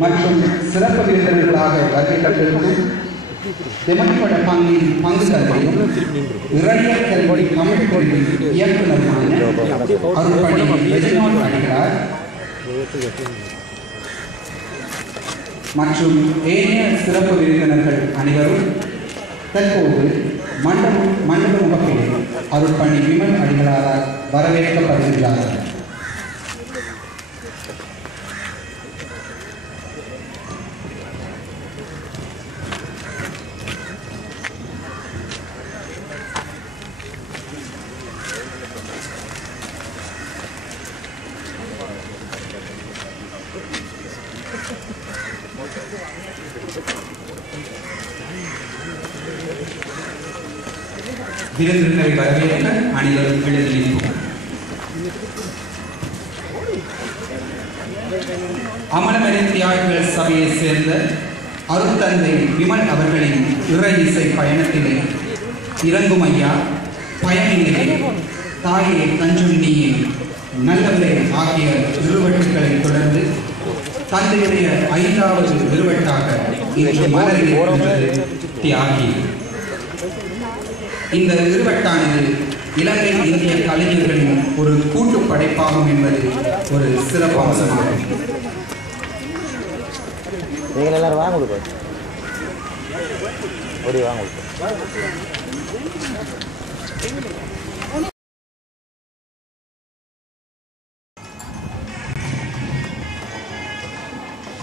மற்றும் சிறப்பு விருந்தினர்களாக வருகை தந்திருக்கும் தெமன்பட பங்கின் பங்கு தந்தையும் இறைய கல்வி தமிழ் பிரிவின் இயக்குநருமான அருள்பணி ரெஜினால்ட் அடிகளார் மற்றும் ஏனைய சிறப்பு விருந்தினர்கள் அனைவரும் தற்போது மண்டப முகப்பில் அருள்பணி விமல் அடிகளாரால் வரவேற்கப்படுகின்றார்கள். விருந்தினரை வரவேற்க அனைவரும் எழுதி நிற்போம். அமலமரின் தியாகிகள் சபையை சேர்ந்த அருட்தந்தை விமல் அவர்களின் இறை இசை பயணத்திலே இறங்கும் ஐயா, பயணிகளே, தாயே, தஞ்சம் நீயே, நல்லவரே ஆகிய இருவட்டுக்களை தொடர்ந்து தந்தையுடைய 5வது இருவட்டாக இன்று மலர்கிறது தியாகி. இந்த இருவட்டானது இலங்கை இந்திய கலைஞர்களின் ஒரு கூட்டு படைப்பாகும் என்பது ஒரு சிறப்பு அம்சமாகும்.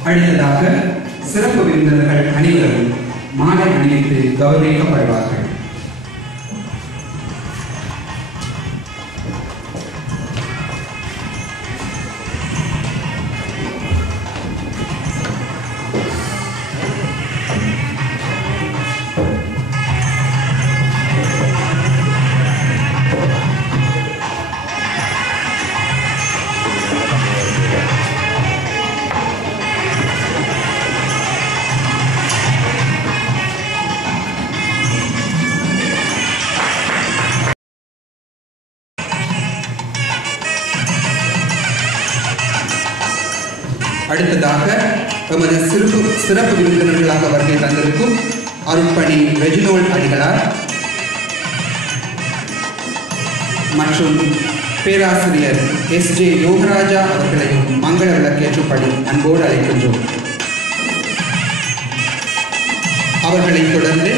அடுத்ததாக சிறப்பு விருந்தினர்கள் அனைவரும் மாலை அணிவித்து கௌரவிக்கப்படுவார்கள். அடுத்ததாக எமது சிறப்பு விருந்தினர்களாக வருகை தந்திருக்கும் அருட்பணி ரெஜினால்ட் அடிகளார் மற்றும் பேராசிரியர் SJ யோகராஜா அவர்களையும் மங்கள விளக்கேற்றும்படி அன்போடு அழைக்கின்றோம். அவர்களைத் தொடர்ந்து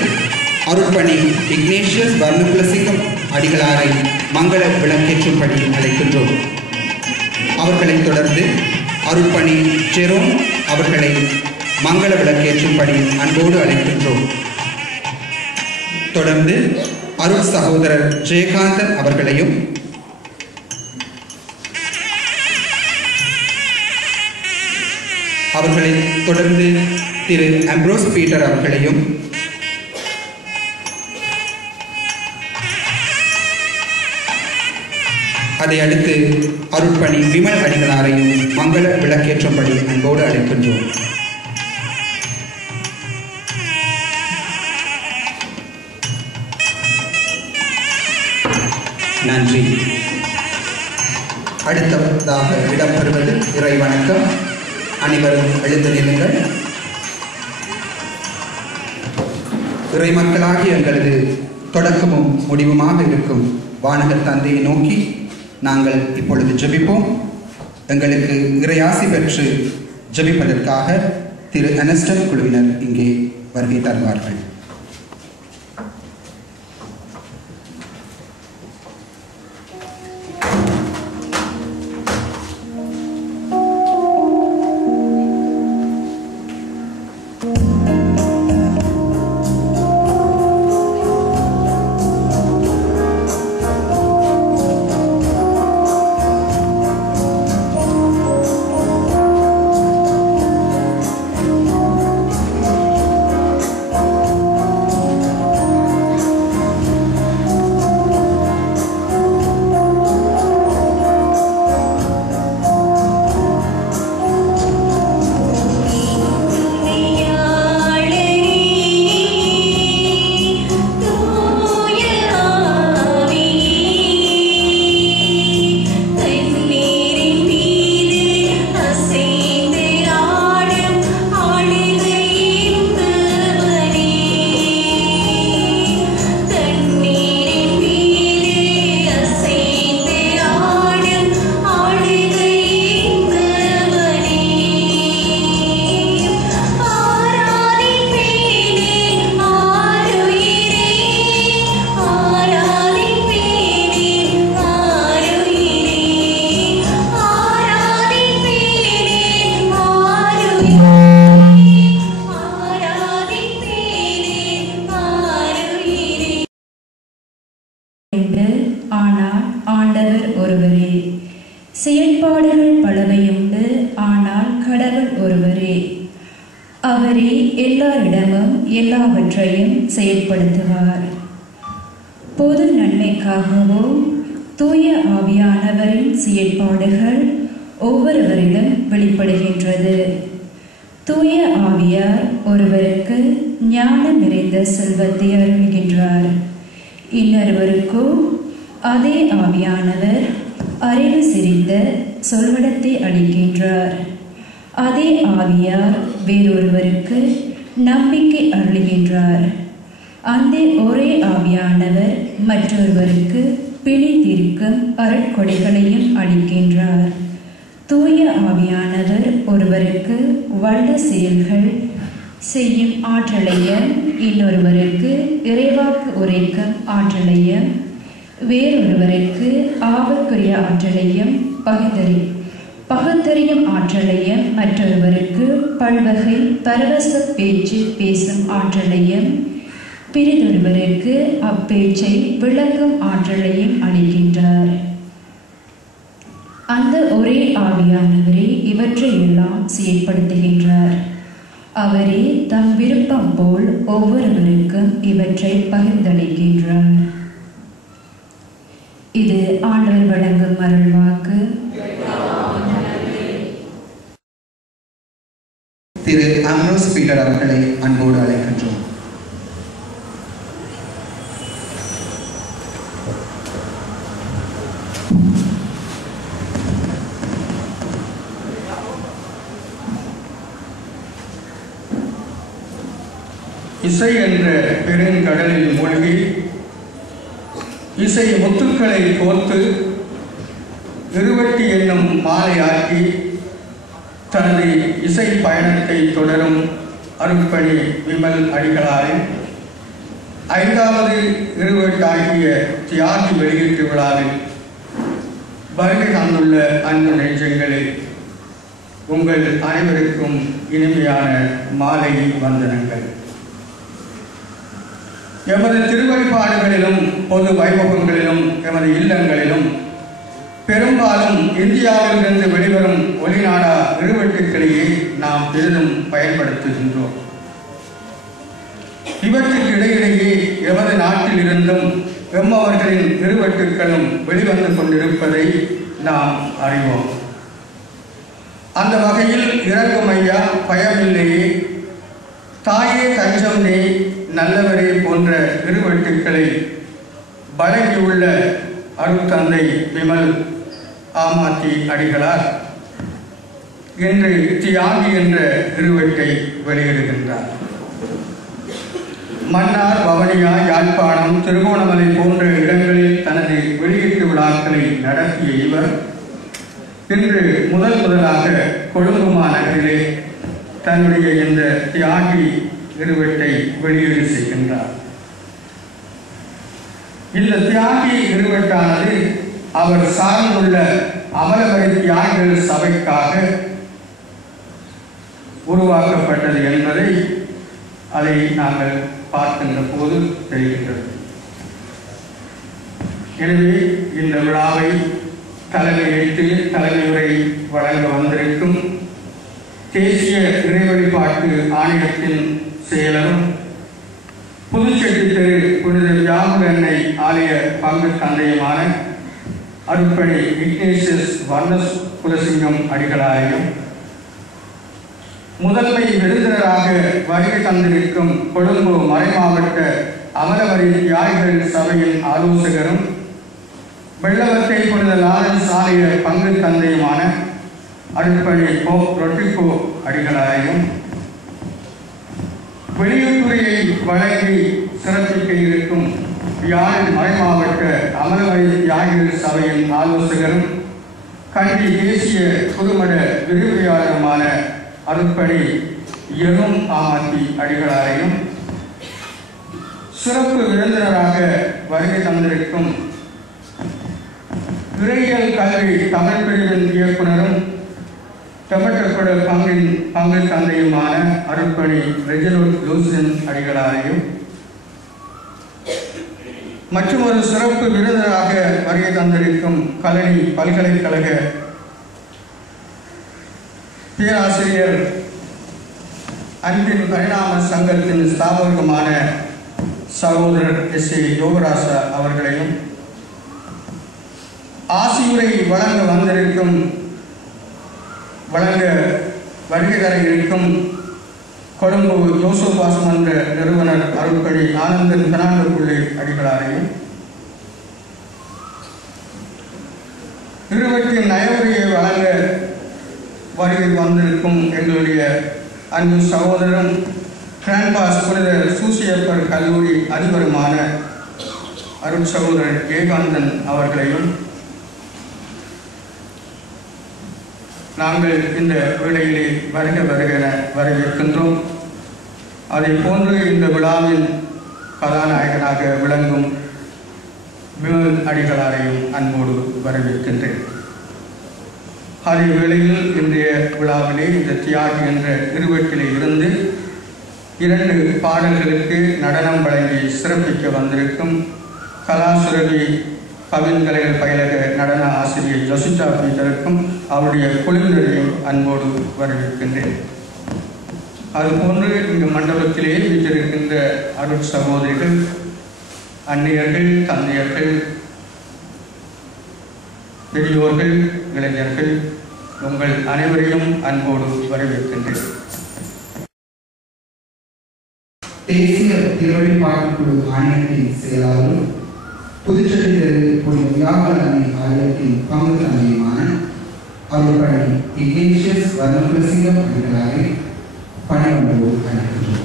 அருட்பணி இக்னேஷியஸ் வர்ணகுலசிங்கம் அடிகளாரை மங்கள விளக்கேற்றும்படி அழைக்கின்றோம். அவர்களைத் தொடர்ந்து அருட்பணி ஜெரோம் அவர்களை மங்கள விளக்கேற்றும்படி அன்போடு அழைக்கின்றோம். தொடர்ந்து அருள் சகோதரர் ஜெயகாந்தன் அவர்களையும் அவர்களை தொடர்ந்து திரு அம்ப்ரோஸ் பீட்டர் அவர்களையும் அதை அடுத்து அருட்பணி விமல் அடிகளாரையும் மங்கள விளக்கேற்றும்படி அன்போடு அழைக்கின்றோம். நன்றி. அடுத்ததாக இடம்பெறுவது இறை வணக்கம். அனைவரும் எழுந்து நில்லுங்கள். இறை மக்களாகி எங்களது தொடக்கமும் முடிவுமாக இருக்கும் வானகத் தந்தையை நோக்கி நாங்கள் இப்பொழுது ஜெபிப்போம். எங்களுக்கு இறையாசி பெற்று ஜெபிப்பதற்காக திரு அனஸ்டன் குழுவினர் இங்கே வருகை தருவார்கள். உண்டு, ஆனால் ஆண்டவர் ஒருவரே. செயல்பாடுகள் பலவையுண்டு, ஆனால் கடவுள் ஒருவரே. அவரே எல்லாரிடமும் எல்லாவற்றையும் செயல்படுத்துவார். பொது நன்மைக்காகவும் தூய ஆவியானவரின் செயல்பாடுகள் ஒவ்வொருவரிடம் வெளிப்படுகின்றது. தூய ஆவியார் ஒருவருக்கு ஞானம் நிறைந்த செல்வத்தை அருள்கின்றார். இன்னொருவருக்கோ அதே ஆவியானவர் அறிவு சிரித்த சொல்வடத்தை அளிக்கின்றார். அதே ஆவியார் வேறொருவருக்கு நம்பிக்கை அருளுகின்றார். அந்த ஒரே ஆவியானவர் மற்றொருவருக்கு பிணி தீர்க்கும் அருட்கொடைகளையும் அளிக்கின்றார். தூய ஆவியானவர் ஒருவருக்கு வல்ல செயல்கள் செய்யும் ஆற்றலையும், இன்னொருவருக்கு இறைவாக்கு உரைக்கும் ஆற்றலையும், வேறொருவருக்கு ஆபத்துக்குரிய ஆற்றலையும் பகுத்தறியும் ஆற்றலையும், மற்றொருவருக்கு பல்வகை பரவச பேச்சு பேசும் ஆற்றலையும், பிறிதொருவருக்கு அப்பேச்சை விளக்கும் ஆற்றலையும் அளிக்கின்றார். அந்த ஒரே ஆவியானவரே இவற்றையெல்லாம் செயல்படுத்துகின்றார். அவரே தம் விருப்பம் போல் ஒவ்வொருவருக்கும் இவற்றை பகிர்ந்தளிக்கின்றார். இது ஆண்டவர் வழங்கும் அருள்வாக்கு. திரு அம்ரோஸ் பீட்டர் அவர்களை அன்போடு அழைக்கின்றோம். இசை என்ற பெருங்கடலில் மூழ்கி இசை முத்துக்களை கோர்த்து இருவட்டி என்னும் மாலையாக்கி தனது இசை பயணத்தை தொடரும் அருட்பணி விமல் அடிகளாரின் 5வது இருவட்டாகிய தியாகி வெளியீட்டு விழாவில் வருகை தந்துள்ள அன்பு நெஞ்சங்களில் உங்கள் அனைவருக்கும் இனிமையான மாலை வந்தனங்கள். எமது திருவழிபாடுகளிலும் பொது வைபவங்களிலும் எமது இல்லங்களிலும் பெரும்பாலும் இந்தியாவிலிருந்து வெளிவரும் ஒளிநாடா இருவட்டுக்களையே நாம் பெரிதும் பயன்படுத்துகின்றோம். இவற்றுக்கு இடையிலேயே எமது நாட்டில் இருந்தும் எம்மவர்களின் இருவட்டுக்களும் வெளிவந்து கொண்டிருப்பதை நாம் அறிவோம். அந்த வகையில் இறங்கும் ஐயா, பயமில்லையே, தாயே தஞ்சம் நே, நல்லவரே போன்ற இருவட்டுக்களை வழங்கியுள்ள அருட்தந்தை விமல் ஆமாத்தி அடிகளார் இன்று தியாகி என்ற இருவட்டை வெளியிடுகின்றார். மன்னார், வவுனியா, யாழ்ப்பாணம், திருகோணமலை போன்ற இடங்களில் தனது வெளியீட்டு விழாக்களை நடத்திய இவர் இன்று முதலாக கொழும்பு மாநகரிலே தன்னுடைய இந்த தியாகி இருவட்டை வெளியீடு செய்கின்றார். இந்த தியாகி இருவட்டானது அவர் சார்ந்துள்ள அமலவரி தியாகிகள் சபைக்காக உருவாக்கப்பட்டது என்பதை அதை நாங்கள் பார்க்கின்ற போது தெரிகின்றது. எனவே இந்த விழாவை தலைமையேற்று தலைமையுரை வழங்க வந்திருக்கும் தேசிய இறைவழிபாட்டு ஆணையத்தின் செயலரும் புதுச்சேரி தெரு புனித வியாகுல அன்னை ஆலய பங்கு தந்தையுமான அருட்பணி இக்னேசியஸ் வர்ணஸ் குலசிங்கம் அடிகளாரையும், முதன்மை விருந்தினராக வருகை தந்திருக்கும் கொழும்பு மறைமாவட்ட அமலவரி தியாகிகள் சபையின் ஆலோசகரும் வெள்ளவத்தை புனித லாரன்ஸ் ஆலய பங்கு தந்தையுமான அருட்பணி போப் ரொட்டிகோ அடிகளாரையும், வெளியுறவுத்துறையை வழங்கி சிறப்பிக்க இருக்கும் யாழ் மறைமாவட்ட அமலவரி தியாகிகள் சபையின் ஆலோசகரும் கல்வி தேசிய புதுமட விரிவுரையாளருமான அருட்பணி எனும் ஆமாத்தி அடிகளாரையும், சிறப்பு விருந்தினராக வருகை தந்திருக்கும் இறையியல் கல்வி தமிழ் பிரிவின் இயக்குனரும் டெமட்டப்பட பங்கு தந்தையுமான அருட்பணி ரெஜினோட் லூசன் அடிகளாரையும், மற்றும் ஒரு சிறப்பு விருந்தினராக வருகை தந்திருக்கும் கல்லணை பல்கலைக்கழக பேராசிரியர் அன்பின் பரிணாம சங்கத்தின் ஸ்தாபகமான சகோதரர் S.A. யோகராசா அவர்களையும், ஆசியுரை வழங்க வருகை தர இருக்கும் கொழும்பு யோசோபாஸ் மன்ற நிறுவனர் அருட்பணி ஆனந்தன் பெர்னாண்டோ பிள்ளை அடிகளாரையும், நிறுவனத்தின் நயமுறையை வழங்க வருகை வந்திருக்கும் எங்களுடைய அன்பு சகோதரன் கிராண்ட்பாஸ் புனித சூசியப்பர் கல்லூரி அதிபருமான அருள் சகோதரர் ஏகாந்தன் அவர்களையும் நாங்கள் இந்த வேளையிலே வருக வரவேற்கின்றோம். அதை போன்று இந்த விழாவின் கதாநாயகனாக விளங்கும் விமல் அடிகளாரையும் அன்போடு வரவேற்கின்றேன். அதே வேளையில் இன்றைய விழாவிலே இந்த தியாகி என்ற நிறுவனத்திலே இருந்து 2 பாடல்களுக்கு நடனம் வழங்கி சிறப்பிக்க வந்திருக்கும் கலாசுரவி கவின்கலைகள் பயிலக நடன ஆசிரியர் ஜொசிட்டா பீட்டருக்கும் அவருடைய குழுவினரையும் அன்போடு வரவேற்கின்றேன். அதுபோன்று இங்கு மண்டபத்திலே வீட்டிருக்கின்ற அருட் சகோதரிகள், அன்னியர்கள், தந்தையர்கள், பெரியோர்கள், இளைஞர்கள், உங்கள் அனைவரையும் அன்போடு வரவேற்கின்றேன். தேசிய திருவழிபாட்டு குழு ஆணையத்தின் செயலாளரும் புதுச்சேரி புனித வியாபாரணி ஆலயத்தின் பங்கு தந்தையுமான அருள்பணி இக்னேஷியஸ் வர்ணகுலசிங்கம் அடிகளாரை பணிவன்போடு அழைக்கின்றோம்.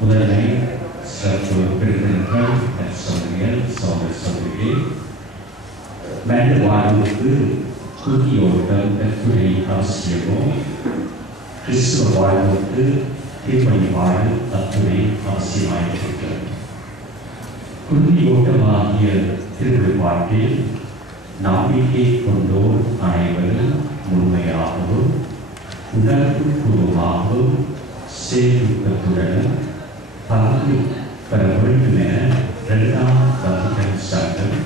முதலை சிறப்பு விருந்தினர்கள் சோதரி மனித வாழ்வுக்கு புதியோட்டம் துணை அவசியமோ, கிறிஸ்துவ வாழ்வுக்கு திருப்பணி வாழ்வு அத்துணை அவசியமாயிருக்கிறது. புதியோட்டமாகிய திருவிழாட்டில் நம்பிக்கை கொண்டோர் அனைவரும் முழுமையாகவும் உணர்வு பூர்வமாகவும் சேமிப்பத்துடன் பங்கு பெற வேண்டும் என 2ஆம் வத்திக்கான் சங்கம்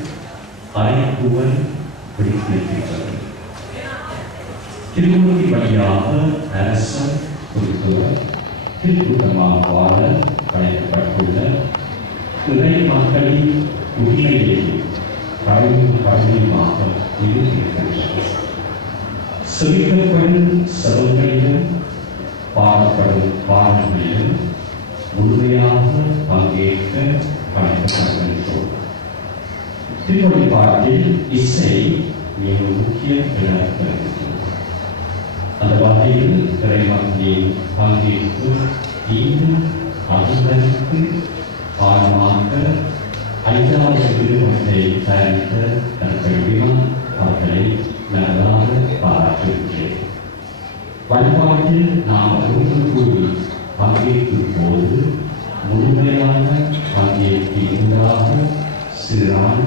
அழைப்புகள் விடுத்திருக்கிறது. திருமூர்த்தி வழியாக அரசர் குறித்தோர் திருக்கூட்டமாக வாழ அழைக்கப்பட்டுள்ள இறை மக்களின் உரிமையை கடுமையாக இருக்கின்றது. செவிக்கப்படும் சபைகளிலும் பாடப்படும் பாடங்களிலும் முழுமையாக பங்கேற்க அழைக்கப்படுகின்றோம். திருவழிபாட்டில் இசை மிக முக்கிய இடம்பெறுகிறது. அந்த வகையில் இறைமக்களின் பங்கேற்பு இன்னும் அதிகரித்து பாடமாக 5வது விருப்பத்தை தயாரித்த தங்கள் விமான் அவர்களை நன்றாக பாராட்டுகிறேன். வழிபாட்டில் நாம் ஒன்று கூடி பங்கேற்கும் போது முழுமையான பங்கேற்கின்றாக சிறான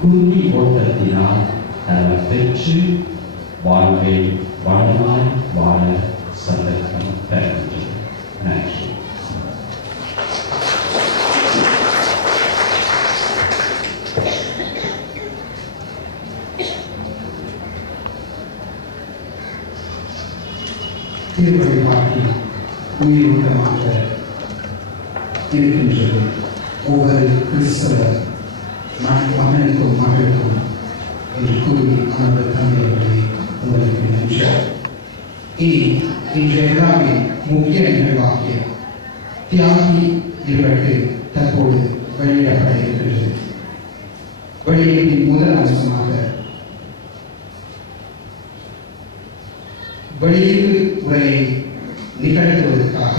குருதி ஓட்டத்தினால் பெற்று வாழ்வை வளமாய் வாழ சந்தர்ப்பம் தருகிறது. நன்றி. திருவழிபாட்டில் உயிரோட்டமாக இருக்கின்றது. ஒவ்வொரு கிறிஸ்தவ மகனுக்கும் மகளுக்கும் என்று கூறி அன்பு தந்தையவர்களை உங்களுக்கு நன்றி. இன்றைய விழாவின் முக்கிய நிகழ்வாகிய தியாகி இருவருக்கு தற்போது வெளியிடப்பட இருக்கிறது. வெளியீட்டின் முதல் அம்சமாக வெளியீட்டு உரையை நிகழ்த்துவதற்காக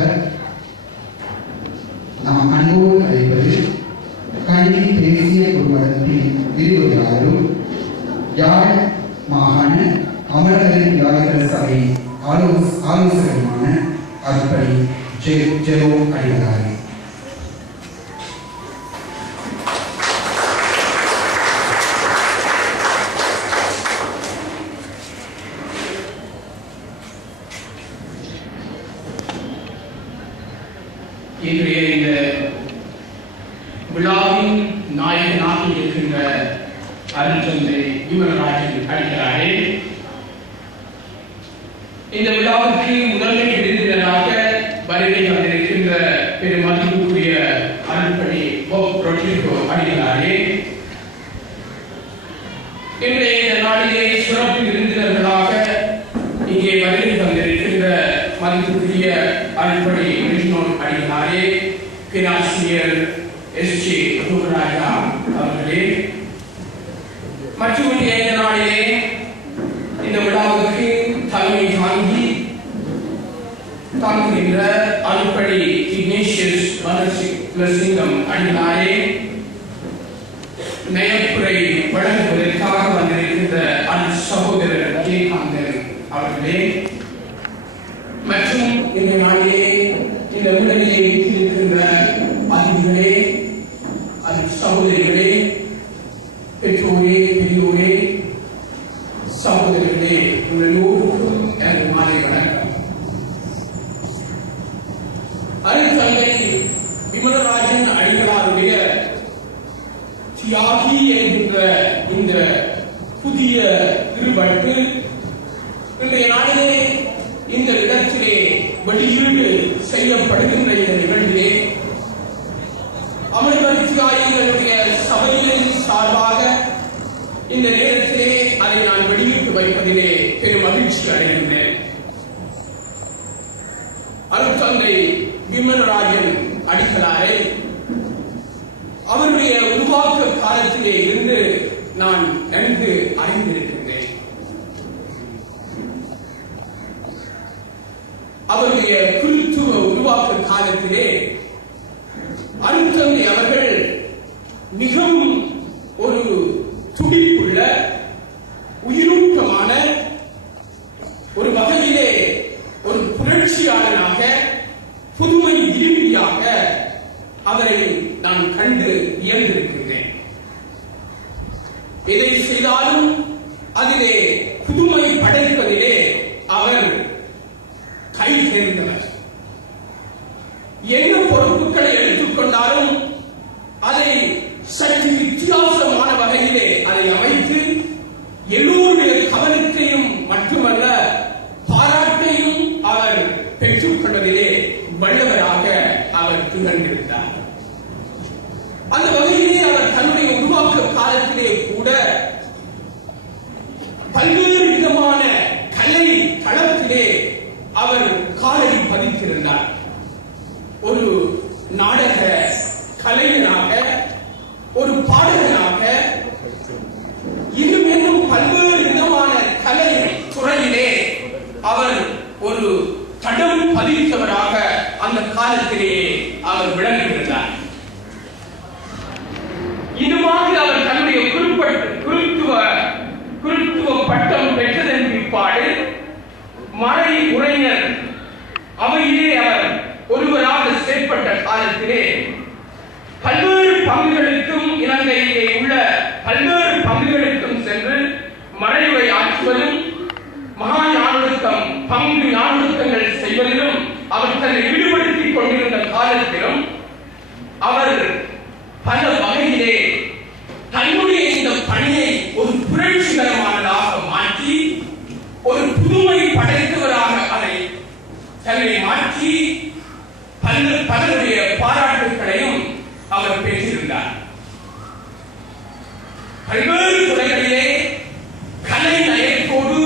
நாம் அன்போடு அழைப்பது கல்வி தேசிய குழுமத்தின் விரிவுரையாளரும் யாழ் மாகாண அமரர்களின் யாழர்கள் சபை ஆலோசகருமான அருட்பணி ஜெரோம் அடிகளாரை. எல்லாம் நாயகனாக இருக்கின்ற அருட்தந்தை விமலராஜன் அடிகளாரே, இந்த விழாவுக்கு முதன்மை விருந்தினராக வருகை தந்திருக்கின்ற பெருமதிப்புக்குரிய அருட்பணி ரொட்ரிகோ அடிகளாரே, இன்றைய இந்த நாளிலே சிறப்பு விருந்தினர்களாக இங்கே வருகை தந்திருக்கின்ற மதிப்புக்குரிய அருட்பணி விஷ்ணு அடிகளாரே, பேராசிரியர் எஸ்.ஜே. ராஜா அவர்களே, மற்றும் இந்த நாளிலே இந்த விழாவுக்கு தலைமை தாங்குகின்ற அருட்பணி இக்னேஷியஸ் வனசிங்கம் அடிகளாரே, நயப்புரை வழங்குவதற்காக வந்திருக்கின்ற அன்பு சகோதரர் ஜெயகாந்தன் அவர்களே, மற்றும் இந்த நாளிலே இந்த விழாவிலே இருக்கின்ற அதிகளே, சகோதரிகளே, பெற்றோரே, பெரியோரே, சகோதரர்களே, உங்கள் எல்லோருக்கும் எனது மாலை வணக்கம். அருட்தந்தை விமலராஜன் அடிகளாருடைய தியாகி என்கின்ற இந்த புதிய திருவட்டு இன்றைய நாளிலே இந்த இடத்திலே வெளியீடு செய்யப்படுகின்ற இந்த நிகழ்விலே அமர்வர் தியாகிகளுடைய சபையின் சார்பாக இந்த நேரத்திலே அதை நான் வெளியிட்டு வைப்பதிலே பெரும் மகிழ்ச்சி அடைகின்றேன். அருட்தந்தை விமலராஜன் அடிகளாரை அவருடைய உருவாக்க காலத்திலே இருந்து நான் நன்கு அறிந்திருக்கின்றேன். அவருடைய குருத்துவ உருவாக்க காலத்திலே அருட்தந்தை அவர்கள் மிகவும் ஒரு துடிப்புள்ள உயிரூட்டமான ஒரு வகையிலே ஒரு புரட்சியாளனாக புதுமை விரும்பியாக அவரை நான் கண்டு வியந்திருக்கின்றேன். எதை செய்தாலும் அதிலே புதுமை படைப்பதிலே அவர் கை தேர்ந்தவர். என்ன பொறுப்புகளை எடுத்துக்கொண்டாலும் அதை சற்று வித்தியாசமான வகையிலே அதை அமைத்து எல்லோருடைய கவனத்தையும் மட்டுமல்ல பாராட்டையும் அவர் பெற்றுக் கொள்வதிலே வல்லவராக அவர் திகழ்ந்திருந்தார். அந்த வகையிலே அவர் தன்னுடைய உருவாக்க காலத்திலே கூட பல்வேறு விதமான கலை களத்திலே அவர் காலடி பதித்திருந்தார். ஒரு நாடக கலைஞனாக, ஒரு பாடகனாக, இன்னும் பல்வேறு விதமான கலை துறையிலே அவர் ஒரு தடம் பதித்தவராக அந்த காலத்திலேயே அவர் விளங்குகிறார். இதுவாக அவர் தன்னுடைய குருத்துவ பட்டம் பெற்றதன் பிற்பாடு மறை உரைஞர் அவையிலே அவர் ஒருவராக செயற்பட்ட காலத்திலே பல்வேறு பங்குகளுக்கும், இலங்கையிலே உள்ள பல்வேறு பங்குகளுக்கும் சென்று மறைவுரை ஆற்றுவதும் மகா ஞானொழுக்கம் பங்கு ஞானொழுக்கங்கள் செய்வதிலும் அவர் தன்னை ஈடுபடுத்திக் கொண்டிருந்த காலத்திலும் அவர் பல வகையிலே தன்னுடைய இந்த பணியை ஒரு புரட்சிகரமானதாக மாற்றி ஒரு புதுமை படைத்தவராக அதை தன்னை மாற்றி பலருடைய பாராட்டுகளையும் அவர் பெற்றிருந்தார். பல்வேறு துறைகளிலே கலை நயத்தோடு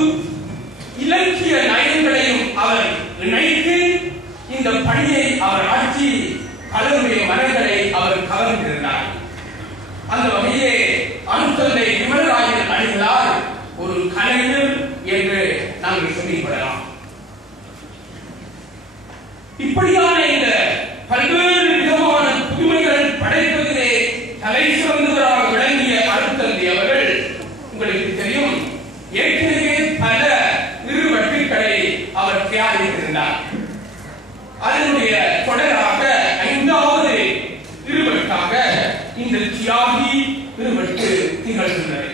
இலக்கிய நயங்களையும் அவர் இணைத்து இந்த பணியை அவர் ஆற்றி பலருடைய மனங்களை அவர் கவர்ந்திருந்தார். அந்த வகையிலே அருட்தந்தை விமலராஜன் அடிகளார் ஒரு கலைஞர் என்று நாங்கள் சொல்லிவிடலாம். இப்படியான இந்த பல்வேறு விதமான புதுமைகள் படைப்பதிலே தலை சிறந்தவராக விளங்கிய அருட்தந்தை அவர்கள் உங்களுக்கு தெரியும், ஏற்கனவே பல நிறுவட்டுக்களை அவர் தயாரித்திருந்தார். அதனுடைய தொடராக 5வது நிறுவட்டாக இந்த தியாகி நிறுவட்டு திகழ்கின்றது.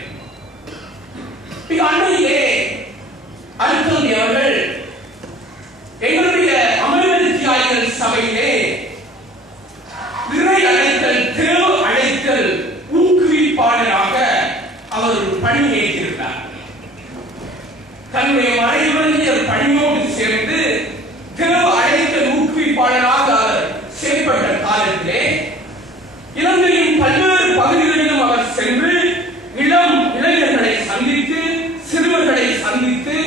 அண்மையிலே அருட்தந்தை அவர்கள் எங்களுடைய அமர்வர் தியாகிகள் சபையிலே இறை அழைத்தல், தேவ அழைத்தல் தன்னுடைய மறைவழிய பணியோடு சேர்ந்து தேவ அழைத்தல் ஊக்குவிப்பாளராக அவர் செயல்பட்ட காலத்திலே இலங்கையின் பல்வேறு பகுதிகளிலும் அவர் சென்று இளம் இளைஞர்களை சந்தித்து சிறுவர்களை சந்தித்து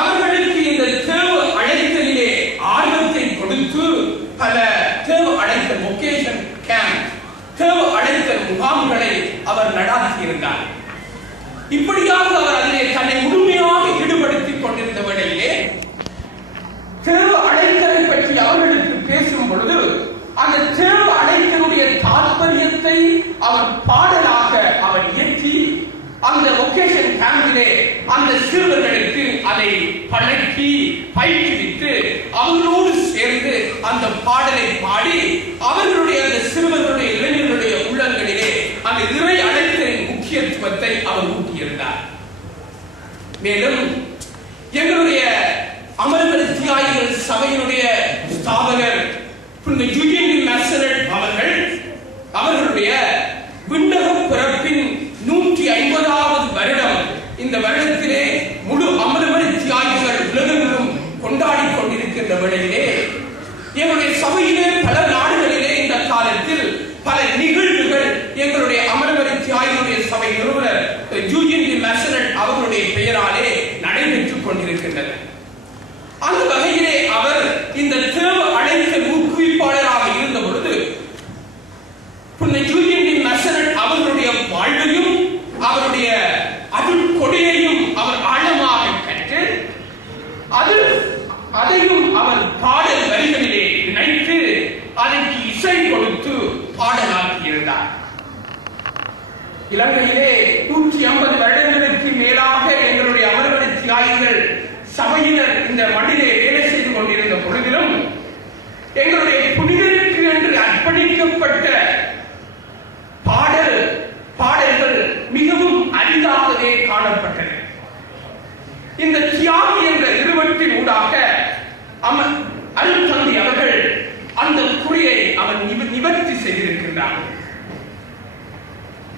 அவர்களுக்கு இந்த தேவ அழைத்தலிலே ஆர்வத்தை கொடுத்து பல தேவ அழைத்தல் வொகேஷன் கேம்ப், தேவ அழைத்தல் முகாம்களை அவர் நடத்தியிருந்தார். இப்படியாக அவர் அதிலே தன்னை முழுமையாக ஈடுபடுத்திக் கொண்டிருந்த வேளையிலே தேவ அழைத்தலை பற்றி அவர்களுக்கு பேசும் பொழுது அந்த தேவ அழைத்தலுடைய தாற்பயத்தை அவர் பாடலாக அவர் இயற்றி அந்த வொகேஷன் கேம்பிலே அந்த சிறுவர்களுக்கு அதை பழக்கி பயிற்றுவித்து அவர்களோடு சேர்ந்து அந்த பாடலை பாடி அவர்களுடைய அந்த சிறுவர்களுடைய இளைஞர்களுடைய உள்ளங்களிலே அந்த இறை அழைத்தலின் முக்கியத்துவத்தை அவர் ஊட்டியிருந்தார். மேலும் எங்களுடைய அமர்வர தியாகிகள் சபையினுடைய ஸ்தாபகர் அவர்களுடைய விண்ணக பிறப்பின் 150வது வருடம் இந்த வருடத்திலே முழு அமர்வர தியாகிகள் உலகெங்கும் கொண்டாடி கொண்டிருக்கின்ற வேளையிலே எங்களுடைய சபையிலே பல நாடுகளிலே இந்த காலத்தில் பல நிகழ்வுகள் எங்களுடைய அமர்வர தியாகிகளுடைய சபை நிறுவனர் ஜூஜின் டி மெசனட் அவர்களுடைய பெயராலே நடைபெற்றுக் கொண்டிருக்கின்றன. அந்த வகையிலே அவர் இந்த தேவ அழைத்தல் ஊக்குவிப்பாளராக இருந்த பொழுது ஜூஜின் டி மெசனட் அவர்களுடைய வாழ்வையும் அவருடைய அருட்கொடையையும் அவர் ஆழமாக கற்று அதையும் அவர் பாடல் வரிகளிலே இணைத்து அதற்கு இசை கொடுத்து பாடலாக்கியிருந்தார். இலங்கையிலே 150 வருடங்களுக்கு மேலாக எங்களுடைய அமர்வர தியாகிகள் சபையினர் இந்த மண்ணிலே வேலை செய்து கொண்டிருந்த பொழுதிலும் எங்களுடைய புனிதருக்கு என்று அர்ப்பணிக்கப்பட்ட பாடல்கள் மிகவும் அரிதாகவே காணப்பட்டன. இந்த தியாகி என்ற நிறுவனத்தின் ஊடாக அருட்தந்தை அவர்கள் அந்த குறையை அவர் நிவர்த்தி செய்திருக்கின்றார்.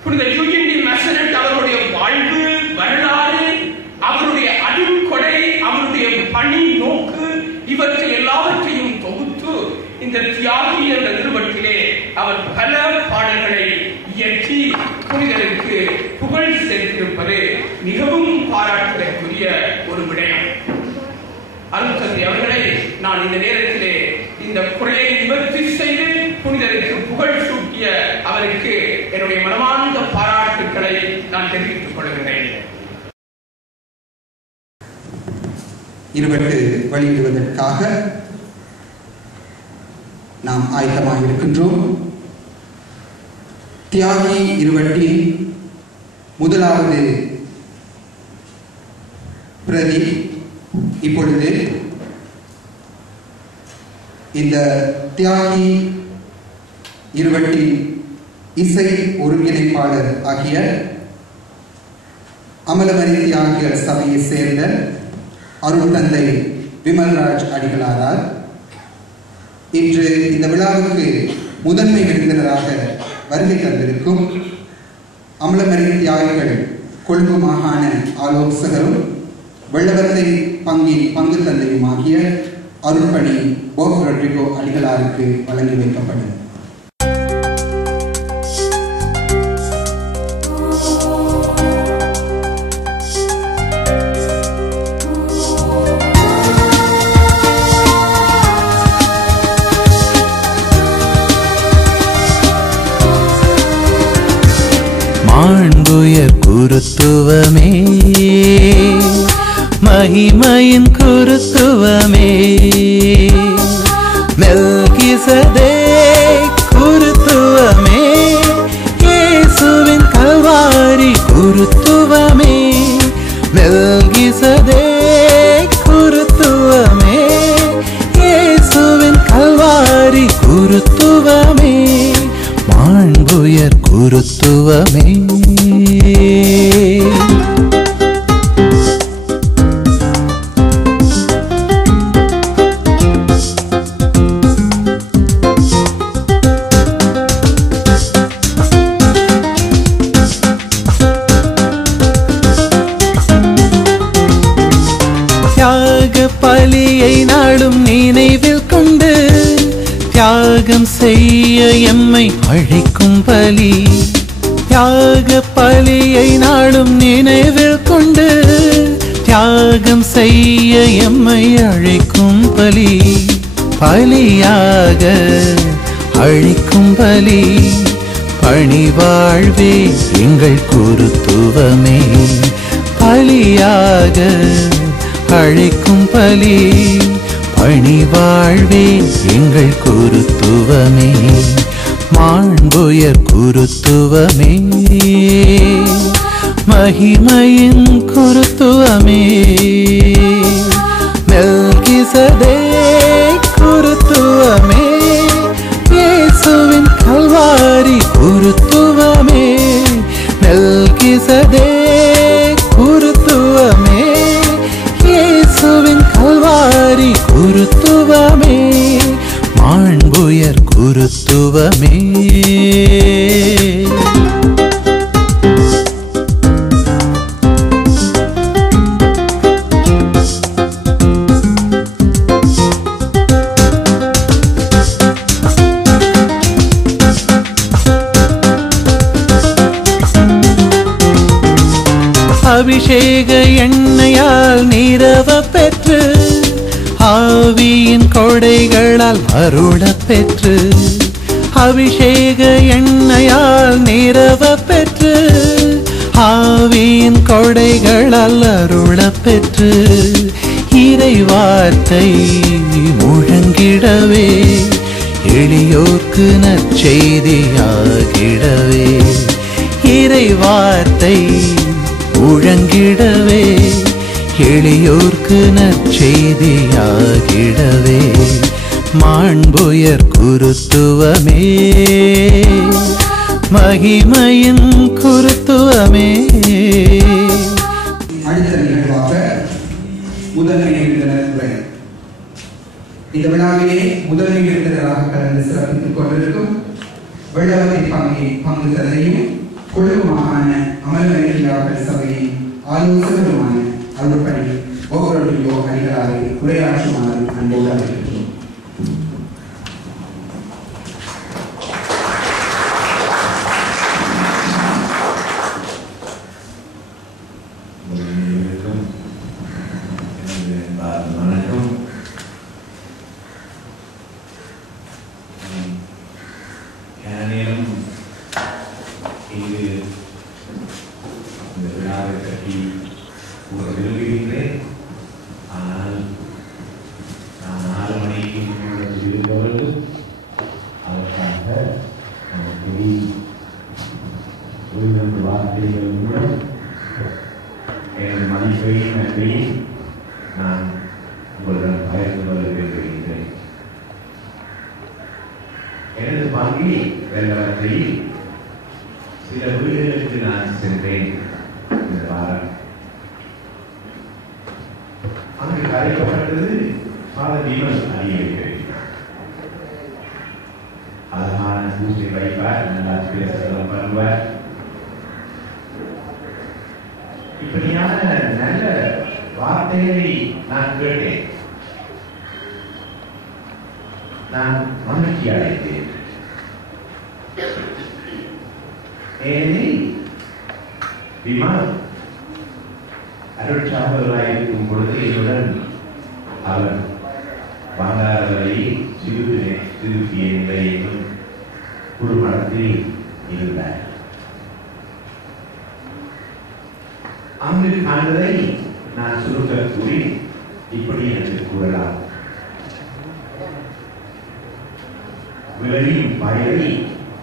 புனித ஜூஜின் டி மெசனட் அவருடைய வாழ்வு வரலாறு, அவருடைய அருட்கொடை, அவருடைய பணி நோக்கு இவற்றை எல்லாவற்றையும் தொகுத்து இந்த தியாகி என்ற நிறுவனத்திலே அவர் பல பாடல்களை இயற்றி புனிதருக்கு புகழ் சேர்த்திருப்பது மிகவும் பாராட்டுதற்குரிய ஒரு விடயம். அருட்தந்தை அவர்களை நான் இந்த நேரத்திலே இந்த குறையை நிவர்த்தி செய்து புனிதருக்கு புகழ் சூட்டிய அவருக்கு என்னுடைய மனமார்ந்த பாராட்டுக்களை நான் தெரிவித்துக் கொள்கிறேன். இருவட்டு வழியிடுவதற்காக நாம் ஆயத்தமாக இருக்கின்றோம். தியாகி இருவட்டின் முதலாவது பிரதி இப்பொழுது இந்த தியாகி இருவட்டின் இசை ஒருங்கிணைப்பாளர் ஆகிய அமலமரி தியாகிகள் சபையை சேர்ந்த அருட்தந்தை விமல்ராஜ் அடிகளாரால் இன்று இந்த விழாவுக்கு முதன்மை விருந்தினராக வருகை தந்திருக்கும் அமலமரி தியாகிகள் கொழும்பு மாகாண ஆலோசகரும் வெள்ளவத்தை பங்கின் பங்கு தந்தையுமாகிய அருட்பணி போப் ரொட்ரிகோ அடிகளாருக்கு வழங்கி வைக்கப்படும். மாண்புயர் குருத்துவமே, மகிமையின் குருத்துவமே, மெல்கிசதேக் குருத்துவமே, இயேசுவின் கல்வாரி குருத்துவமே, மெல்கிசதேக் குருத்துவமே, இயேசுவின் கல்வாரி குருத்துவமே, மாண்புயர் குருத்துவமே. பலியை நாளும் நினைவில் கொண்டு தியாகம் செய்ய எம்மை அழைக்கும் பலி. தியாக பலியை நாளும் நினைவில் கொண்டு தியாகம் செய்ய எம்மை அழைக்கும் பலி. பலியாக அழைக்கும் பலி. பணிவாழ்வே எங்கள் குருத்துவமே. பலியாக அழைக்கும் பலி. பணிவாழ்வே எங்கள் குருத்துவமே. மாண்புயர் குருத்துவமே. மகிமையின் குருத்துவமே. மெல்கிசதேக் குருத்துவமே. இயேசுவின் கல்வாரி குருத்துவமே. மெல்கிசதேக் குருத்துவமே. இயேசுவின் கல்வாரி குருத்துவமே. மாண்புயர் குருத்துவமே. அபிஷேக எண்ணெயால் நீரவ பெற்று ஆவியின் கொடைகளால் அருள பெற்று. அபிஷேக எண்ணெயால் நீரவ பெற்று ஆவியின் கொடைகளால் அருள பெற்று. இறை வார்த்தை முழங்கிடவே எளியோர்க்கு நற்செய்தியாகிடவே. இறை வார்த்தை முழங்கிடவே எளியோர்க்கு நற்செய்தியாகிடவே. மாண்புயர் குருத்துவமே. மகிமையின் குருத்துவமே. அடுத்த நிகழ்வாக முதன்மை விருந்தினர் உரை. இந்த விழாவிலே முதன்மை விருந்தினராக கலந்து சிறப்பித்துக் கொண்டிருக்கும் வெள்ளவத்தை பங்கு தந்தையும் குழு மாகாண அமல்வரையாளர் சபையின் ஆலோசகருமான அருள்பணி ஓவரோ அடிகளாரை உரையாற்றுமாறு அன்போடு அழைக்கிறோம். சில வீடுகளுக்கு நான் சென்றேன் இந்த வாரம். அங்கு கரைக்கப்பட்டது ஃபாதர் பீமன் அறிவிக்கிறேன். அழகான பூசை வைப்பார், நல்லா பேசலாம் பண்ணுவார். இப்படியான நல்ல வார்த்தைகளை நான் கேட்டேன். நான் மகிழ்ச்சி அடைந்தேன். ஏனெனில் விமான் அருட்சாதவராயிருக்கும் பொழுது என்னுடன் அவர் பங்காரவரை திருப்பிய நிலையிலும் குழுமடத்தில் இருந்தார். அங்கு காண்பதை நான் சுருக்க கூறி இப்படி எனக்கு கூறலாம். விளையும் பயிரை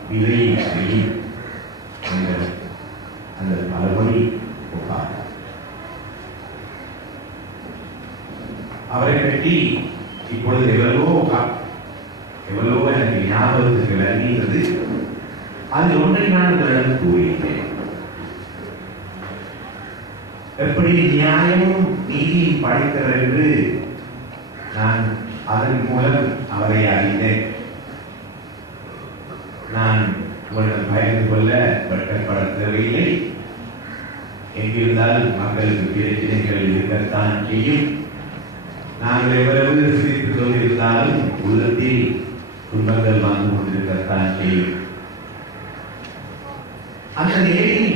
விதையும் செய்யும் அந்த பலமொழி ஒப்பார். அவரை பற்றி இப்பொழுது எவ்வளவோ எனக்கு ஞாபகத்துக்கு வருகிறது. அது ஒன்றை நான் உங்களிடம் கூறுகிறேன். எப்படி நியாயமும் நீதியும் படைத்தவர் என்று நான் அதன் மூலம் அவரை அறிந்தேன். நான் உங்களிடம் பயந்து கொள்ள வெட்டப்பட தேவையில்லை. எங்கிருந்தாலும் மக்களுக்கு பிரச்சனைகள் இருக்கத்தான் செய்யும். நாங்கள் எவ்வளவு சிரித்து கொண்டிருந்தாலும் உள்ளத்தில் துன்பங்கள் வந்து கொண்டிருக்கத்தான் செய்யும். அந்த நிலையில்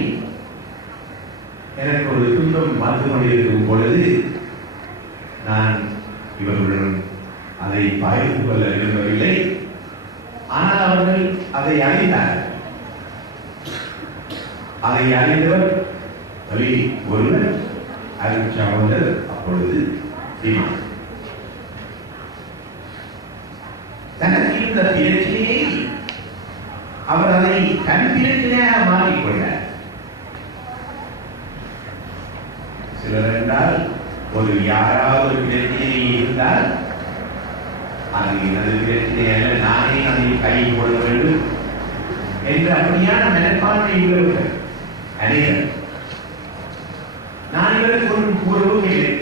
எனக்கு ஒரு துன்பம் வந்து கொண்டிருக்கும் பொழுது நான் இவர்களுடன் அதை பகிர்ந்து கொள்ள விரும்பவில்லை. ஆனால் அவர்கள் அதை அறிந்தார்கள். அதை அறிந்தவர் ஒருவர் அறிவிச்சவர் அப்பொழுது சீமான். தனக்கு இருந்த பிரச்சனையை அவர் அதை தன் பிரச்சனையாக மாறிக்கொண்டார். சிலர் என்றால் ஒரு யாராவது பிரச்சனை இருந்தால் அது எனது பிரச்சனை அல்ல, நானே அதை கையில் போட வேண்டும் என்ற அப்படியான மனப்பான்மை உள்ளவர்கள் அனைவர். நான் இவருக்கு ஒன்றும் கூறவும் இல்லை.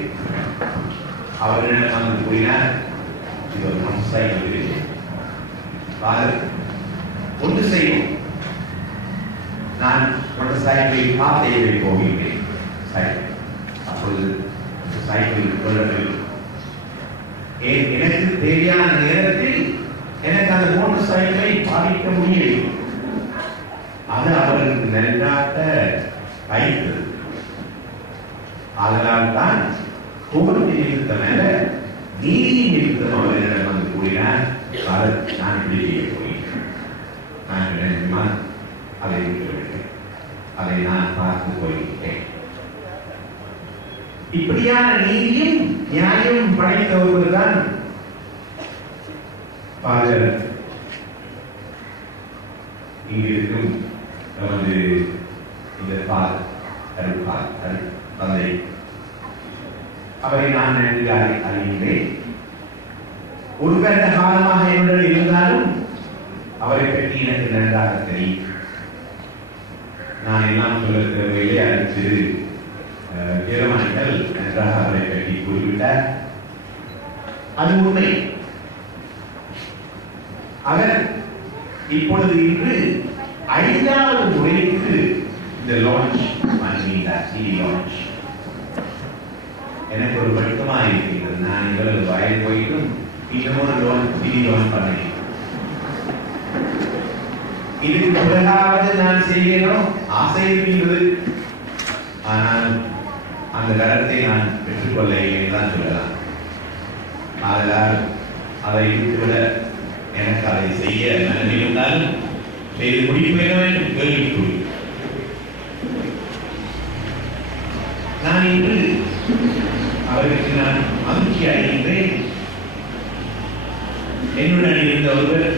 அவர்களிடம் வந்து கூறினார், இது ஒரு சம்ஸ்தாயிகள் ஒன்று செய்யும். நான் மோட்டார் பாதையை போகிறேன். அப்பொழுது சைக்கிள் கொள்ளவில்லை. எனக்கு தேவையான நேரத்தில் எனக்கு அந்த மோட்டார் சைக்கிளை பாதிக்க முடியவில்லை. அது அவர்களுக்கு நன்றாக வைத்தது. அதனால் தான் கோபத்தை நிறுத்த மேல நீதி நிறுத்தம் அவர்களிடம் வந்து கூறினார். நான் இப்படி செய்ய போகிறேன், நான் அதை விட்டுவிட்டேன், அதை நான் பார்த்து போய்விட்டேன். இப்படியான நீதியும் நியாயம் படைத்தவர்கள் தான் பாதர் இங்கிருக்கும் நமது இந்த தந்தை. அவரை நான் நன்கு அறிகின்றேன். ஒரு கண்ட காலமாக என்னுடன் இருந்தாலும் அவரை பற்றி எனக்கு நன்றாக தெரியும். நான் எல்லாம் சொல்ல தேவையில்லை. அடுத்து ஜெர்மனிகள் நன்றாக அவரை பற்றி கூறிவிட்டார். அது உண்மை. அவர் இப்பொழுது இன்று 5வது முறைக்கு இந்த லான்ச் பண்ணினார். சிடி லான்ச் எனக்கு ஒரு வருத்தமாக இருக்கிறது. நான் இவ்வளவு வயது போயிட்டும் இன்னமும் சிடி லான்ச் பண்ணேன். இதுக்கு பிறகாவது நான் செய்யணும் ஆசை இருக்கின்றது. ஆனால் அந்த கருத்தை நான் பெற்றுக்கொள்ள தான் சொல்லலாம். அதனால் அதை விட்டுவிட எனக்கு அதை செய்ய நன்மை இருந்தால் செய்து முடிக்க வேண்டும் கேள்விக்குறி. நான் இன்று அவருக்கு நான் மகிழ்ச்சி அடைகின்றேன். என்னுடன் இருந்த ஒருவர்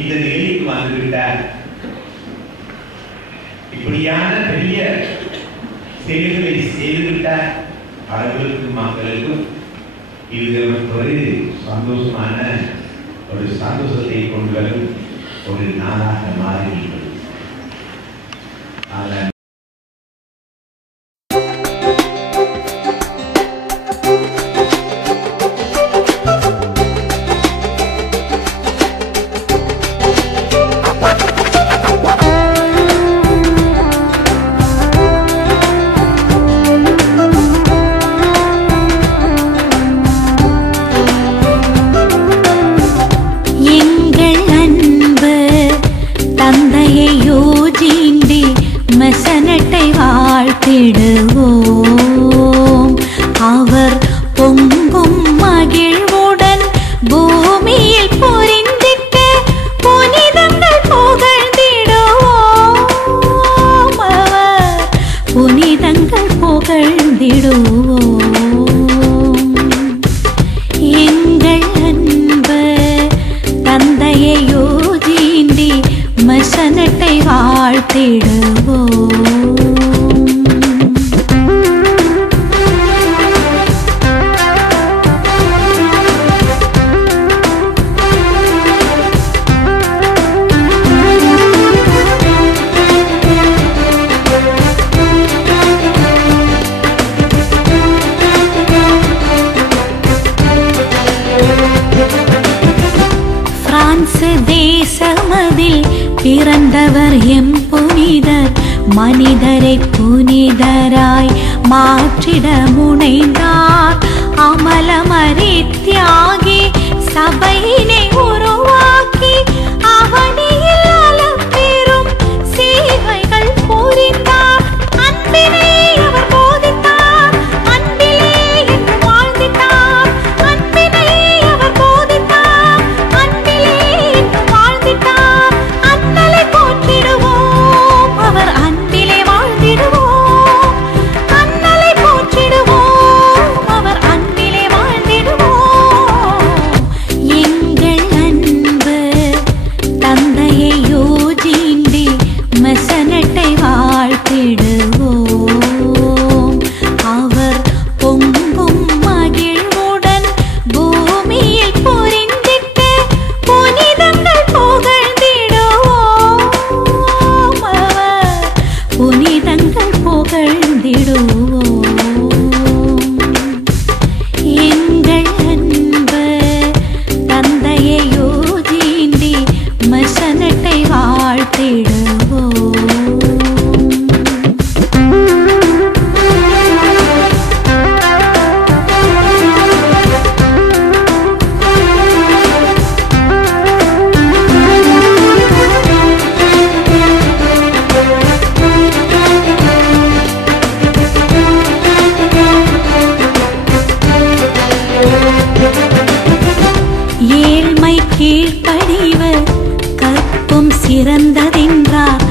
இந்த நிலைக்கு வந்துவிட்டார். இப்படியான பெரிய செயல்களை செய்துவிட்டார். அவர்களுக்கும் மக்களுக்கும் இது ஒரு சந்தோஷமான ஒரு சந்தோஷத்தை கொண்டு வரும் ஒரு நாளாக மாறுகிறது. அவர் பொங்கும் மகிழ்வுடன் பூமியில் பொறிந்திட்ட புனிதங்கள் புகழ்ந்திடுவோம். அவர் புனிதங்கள் புகழ்ந்திடுவோம். எங்கள் அன்பு தந்தையை யோஜிண்டி மசனட்டை வாழ்த்திடுவோம். தேசமதில் பிறந்தவர் எம் புனிதர், மனிதரை புனிதராய் மாற்றிட முனைந்தார். அமலமறி தியாகி சபையினை உருவாக்கி அவனியில் அளப்பெரும் சேவைகள் புரிந்தார். அன்பினை அவர் போதித்தார், அன்பிலே என்று வாழ்ந்திட்டார். அன்பினை அவர் போதித்தார், அன்பிலே என்று வாழ்ந்திட்டார். அண்ணலை போற்றிடுவோம், அவர் அன்பிலே வாழ்ந்திடுவோம். அண்ணலை போற்றிடுவோம், அவர் அன்பிலே வாழ்ந்திடுவோம். எங்கள் அன்பு தந்தையை யோஜிண்டி மசனட்டை வாழ்த்திடுவோம். அவர் பொங்கும் மகிழ்வுடன் பூமியில் பொரிந்திட்டு புனிதங்கள் புகழ்ந்திடுவோம். அவர் புனிதங்கள் புகழ்ந்திடுவோம். எங்கள் அன்பு தந்தையை யோஜிண்டி மசனட்டை வாழ்த்திடுவோம். ஏழ்மை கீழ்ப்படிவு கற்பும் சிறந்ததென்றார்.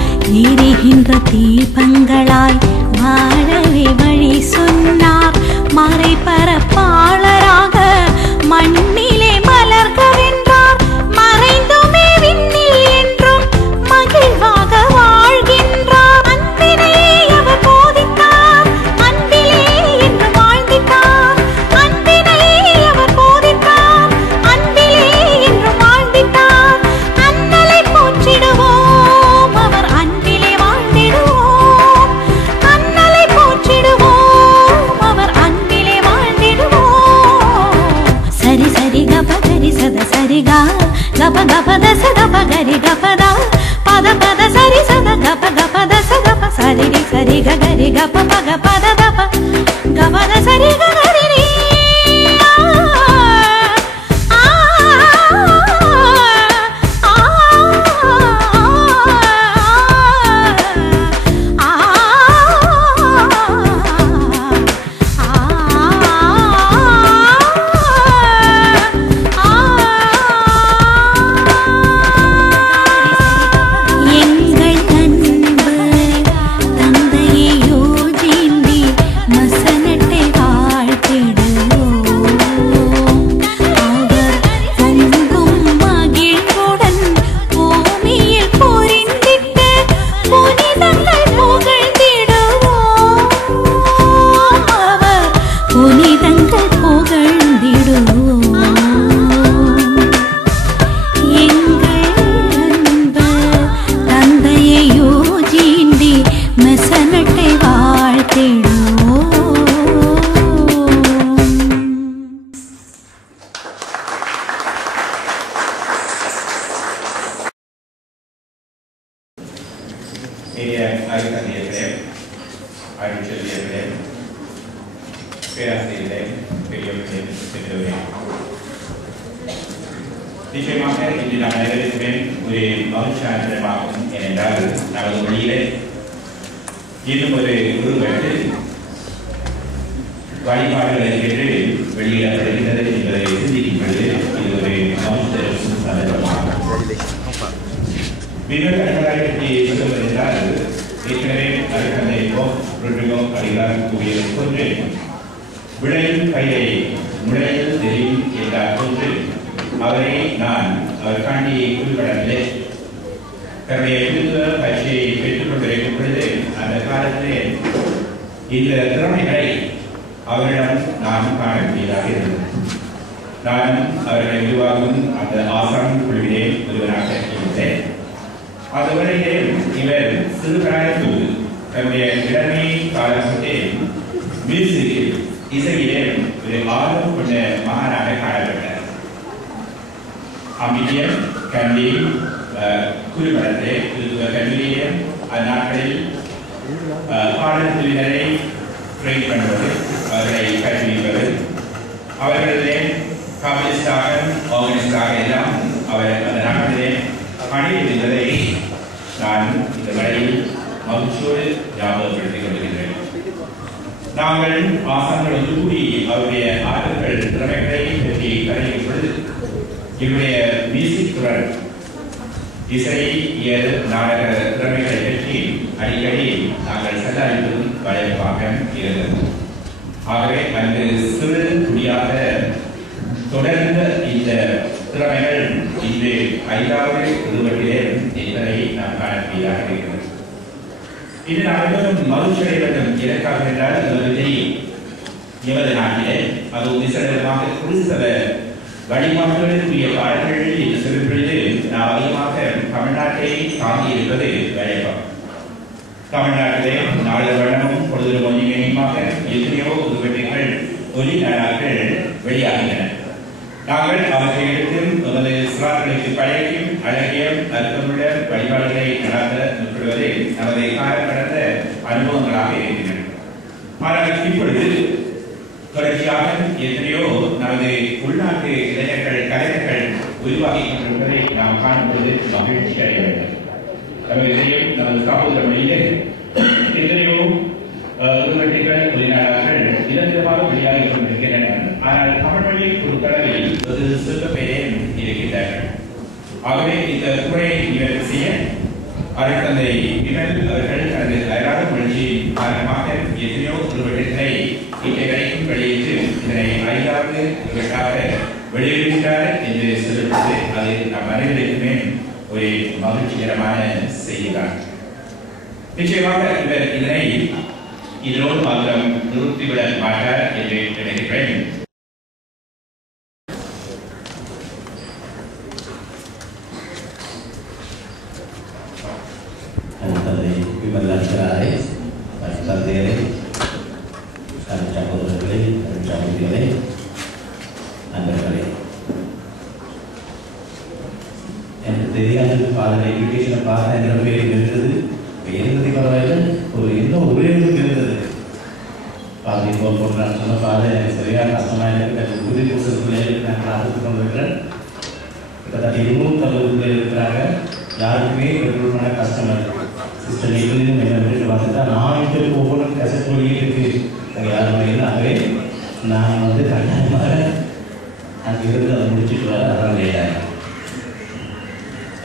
எரிகின்ற தீபங்களாய் வாழவே வழி சொன்னார். மறைபரப்பாளராக மண்ணிலே மலர்கவென்றார். மறைந்துமே விண்ணில் என்றும் மகிழ்வாக வாழ்கின்றார். அன்பினை அவர் போதித்தார், அன்பிலே என்று வாழ்ந்திட்டார். அன்பினை அவர் போதித்தார், அன்பிலே என்று வாழ்ந்திட்டார். அண்ணலை போற்றிடுவோம், அவர் அன்பிலே வாழ்ந்திடுவோம். அண்ணலை போற்றிடுவோம், அவர் அன்பிலே வாழ்ந்திடுவோம். சரி சரி கப கரி சத சரிகா கப கப தச கப கரி கபதா பத பத சரி சத கப கப தச கப சரி ரி சரி க கரி கப பக பத தப கபத சரி க கரி ரி எங்கள் அன்பு தந்தையை யோஜிண்டி மசனட்டை வாழ்த்திடுவோம். அவர் பொங்கும் மகிழ்வுடன் பூமியில் பொரிந்திட்டு புனிதங்கள் புகழ்ந்திடுவோம். அவர் புனிதங்கள் புகழ்ந்திடுவோம். எங்கள் அன்பு தந்தையை யோஜிண்டி மசனட்டை வாழ்த்திடுவோம். அறிவியர்களே, அறிவியலியர்களே, பேராசிரியர்களே, பெரியவர்களே, பெற்றோர்களே, நிச்சயமாக இன்று நாம் அனைவருக்குமே ஒரு மகிழ்ச்சியானதாகும். ஏனென்றால் நமது மொழியிலே இன்னும் ஒரு உருவெட்டு வழிபாடுகளை கேட்டு வெளியிடப்படுகிறது என்பதை சிந்திக்கும் பொழுது இது ஒரு மகிழ்ச்சி சந்தர்ப்பமாகும். மிக கடற்கரை பற்றி சொல்லுவதென்றால் ஏற்கனவே அருகதையோ ரொட்டியோ அடிகளார் கூறியது போன்று விளையும் கையை முளையில் தெரியும் என்றார் போன்று அவரை நான் அவர் காண்டி குறிப்பிடவில்லை. தன்னுடைய கிறிஸ்துவ பயிற்சியை பெற்றுக் கொண்டிருக்கும் பொழுது அந்த காலத்திலே இந்த திறமைகளை அவரிடம் நான் காணக்கூடியதாக இருந்தது. நான் அவர்களை உருவாகும் அந்த ஆசான் குழுவிலே ஒருவராக இருந்தேன். அதுவரையிலே இவர் சிறுபிராயத்தில் தன்னுடைய இளமை காலத்திலே மியூசிக்கில் இசையிலே ஒரு ஆர்வம் கொண்ட மகானாக காணப்பட்டார். அம்பியம் கண்டி குறிப்பிடத்திலே கல்வியிலே அந்நாட்களில் பாடல் குழுவினரை ட்ரெயின் பண்ணுவது, அவர்களை கல்விப்பது, அவர்களிலே கம்யூனிஸ்டாக ஆர்கனிஸ்டாக எல்லாம் அவர் அந்த நாட்டிலே பணிபுரிந்ததை நான் இந்த வழியில் மகிழ்ச்சியோடு ஞாபகப்படுத்திக் கொள்கின்றேன். நாங்கள் ஆசான்கள் ஒன்று கூடி அவருடைய ஆற்றல்கள் திறமைகளை பற்றி கருதியும் பொழுது இவருடைய மியூசிக் துறை இசை இயல் நாடக திறமைகளை பற்றி அடிக்கடி நாங்கள் செல்லறிவதும் வழக்கமாக இருந்தது. ஆகவே அந்த சிறு துடியாக தொடர்ந்த இந்த திறமைகள் இன்று 5வது விடுவட்டிலே என்பதை நாம் காணக்கூடியதாக இருக்கிறது. இது நாம் மகிழ்ச்சியடைய வேண்டும் எதற்காக என்றால் எமது நாட்டிலே அது விசேடமாக கிறிஸ்தவ வழிபாடுகளுக்குரிய பாடல்கள் என்று சொல்லும்பொழுது நாம் அதிகமாக தமிழ்நாட்டை தாங்கி இருப்பது வழக்கம். தமிழ்நாட்டிலே நாலு வருடமும் பொழுது கொஞ்சமாக எத்தனையோ புதுவெட்டிகள் ஒலி நாடாக்கள் வெளியாகின்றன. நாங்கள் அவற்றை எடுத்து நமது சிறார்களுக்கு பழகியும் அழகிய அர்த்தமுள்ள வழிபாடுகளை நடாத்த முற்படுவது நமது கால கடந்த அனுபவங்களாக இருக்கின்றன. ஆனால் இப்பொழுது தொடர்ச்சியாக எத்தனையோ நமது உள்நாட்டு இளைஞர்கள் கலைஞர்கள் உருவாகி கொண்டிருப்பதை நாம் காணும்போது மகிழ்ச்சி அடைய வேண்டும். நமது நமது சகோதர மொழியிலே எத்தனையோ உள்வெட்டிகள் வெளிநாடார்கள் நிரந்தரமாக வெளியாகி கொண்டிருக்கின்றன. ஆனால் தமிழ் மொழி ஒரு தடவில் ஒரு சிறந்த பெயரே இருக்கின்றார்கள். ஆகவே இந்த துறையை நிவர்த்தி செய்ய அருட்தந்தை விமல் அவர்கள் தனது அயராத முயற்சியின் காரணமாக எத்தனையோ உள்வெட்டிகளை இன்றைய வரைக்கும் வெளியிட்டு இதனை 5வது விவட்டாக வெளியிடுகிறார் என்று சொல்லும்போது அது நம் அனைவருக்குமே ஒரு மகிழ்ச்சிகரமான செய்திதான். நிச்சயமாக இவர் இதனை இதனோடு மாத்திரம் நிறுத்திவிட மாட்டார் என்று நினைக்கிறேன். எனக்கு தெரியாது பாதனை எஜுகேஷனை பார்த்தா என்ற பேர் இருந்தது. எழுதி பரவாயில்ல ஒரு இன்னும் ஒரே இருந்தது பாதி போல் போட்டு சொன்ன பாதை எனக்கு சரியாக கஷ்டமாக எனக்கு உறுதி புத்தகத்தில் நான் கிளாஸுக்கு கொண்டிருக்கிறேன். கிட்டத்தட்ட 250 பேர் இருக்கிறாங்க. யாருக்குமே பெருமான கஷ்டம் இருக்குது. சிஸ்டர் நீங்களும் என்ன வீட்டு வந்துட்டா நான் பேருக்கு ஒவ்வொன்றும் கசட் மொழியே இருக்கு அங்கே யாருமே இல்லை. ஆகவே நான் கட்டாயமாக அங்கே இருந்து அதை முடிச்சுட்டு வர அதான் லேட்டாக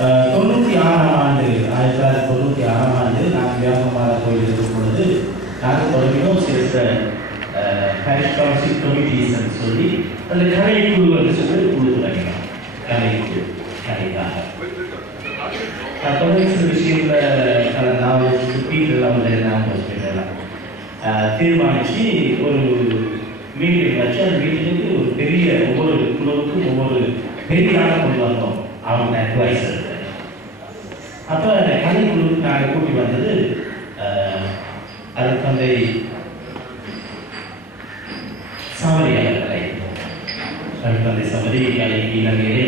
96ஆம் ஆண்டு 1996ஆம் ஆண்டு நான் வியாபகமாக கோயில் இருக்கும் பொழுது நாங்கள் தொடங்கினோம் சில கமிட்டிஸ் சொல்லி அந்த கலைக்குழு என்று சொல்லி குழு தொடங்கினோம். கலைக்குழு கலைக்காக தொடர்ந்து சில விஷயங்களை நான் சுற்றிலாம் நான் தீர்மானித்து ஒரு மீட்டிங் வச்சு அந்த மீட்டிங்கு ஒரு பெரிய ஒவ்வொரு குழுவுக்கும் ஒவ்வொரு பெரிய ஆளை கொண்டு வந்தோம். அவங்க அட்வைசர் அப்போ அந்த கலைக்குழுவுக்கு நாங்கள் கூட்டி வந்தது அருட்தந்தை சமரியாளர்களை. அருட்தந்தை சமரி இலங்கையிலே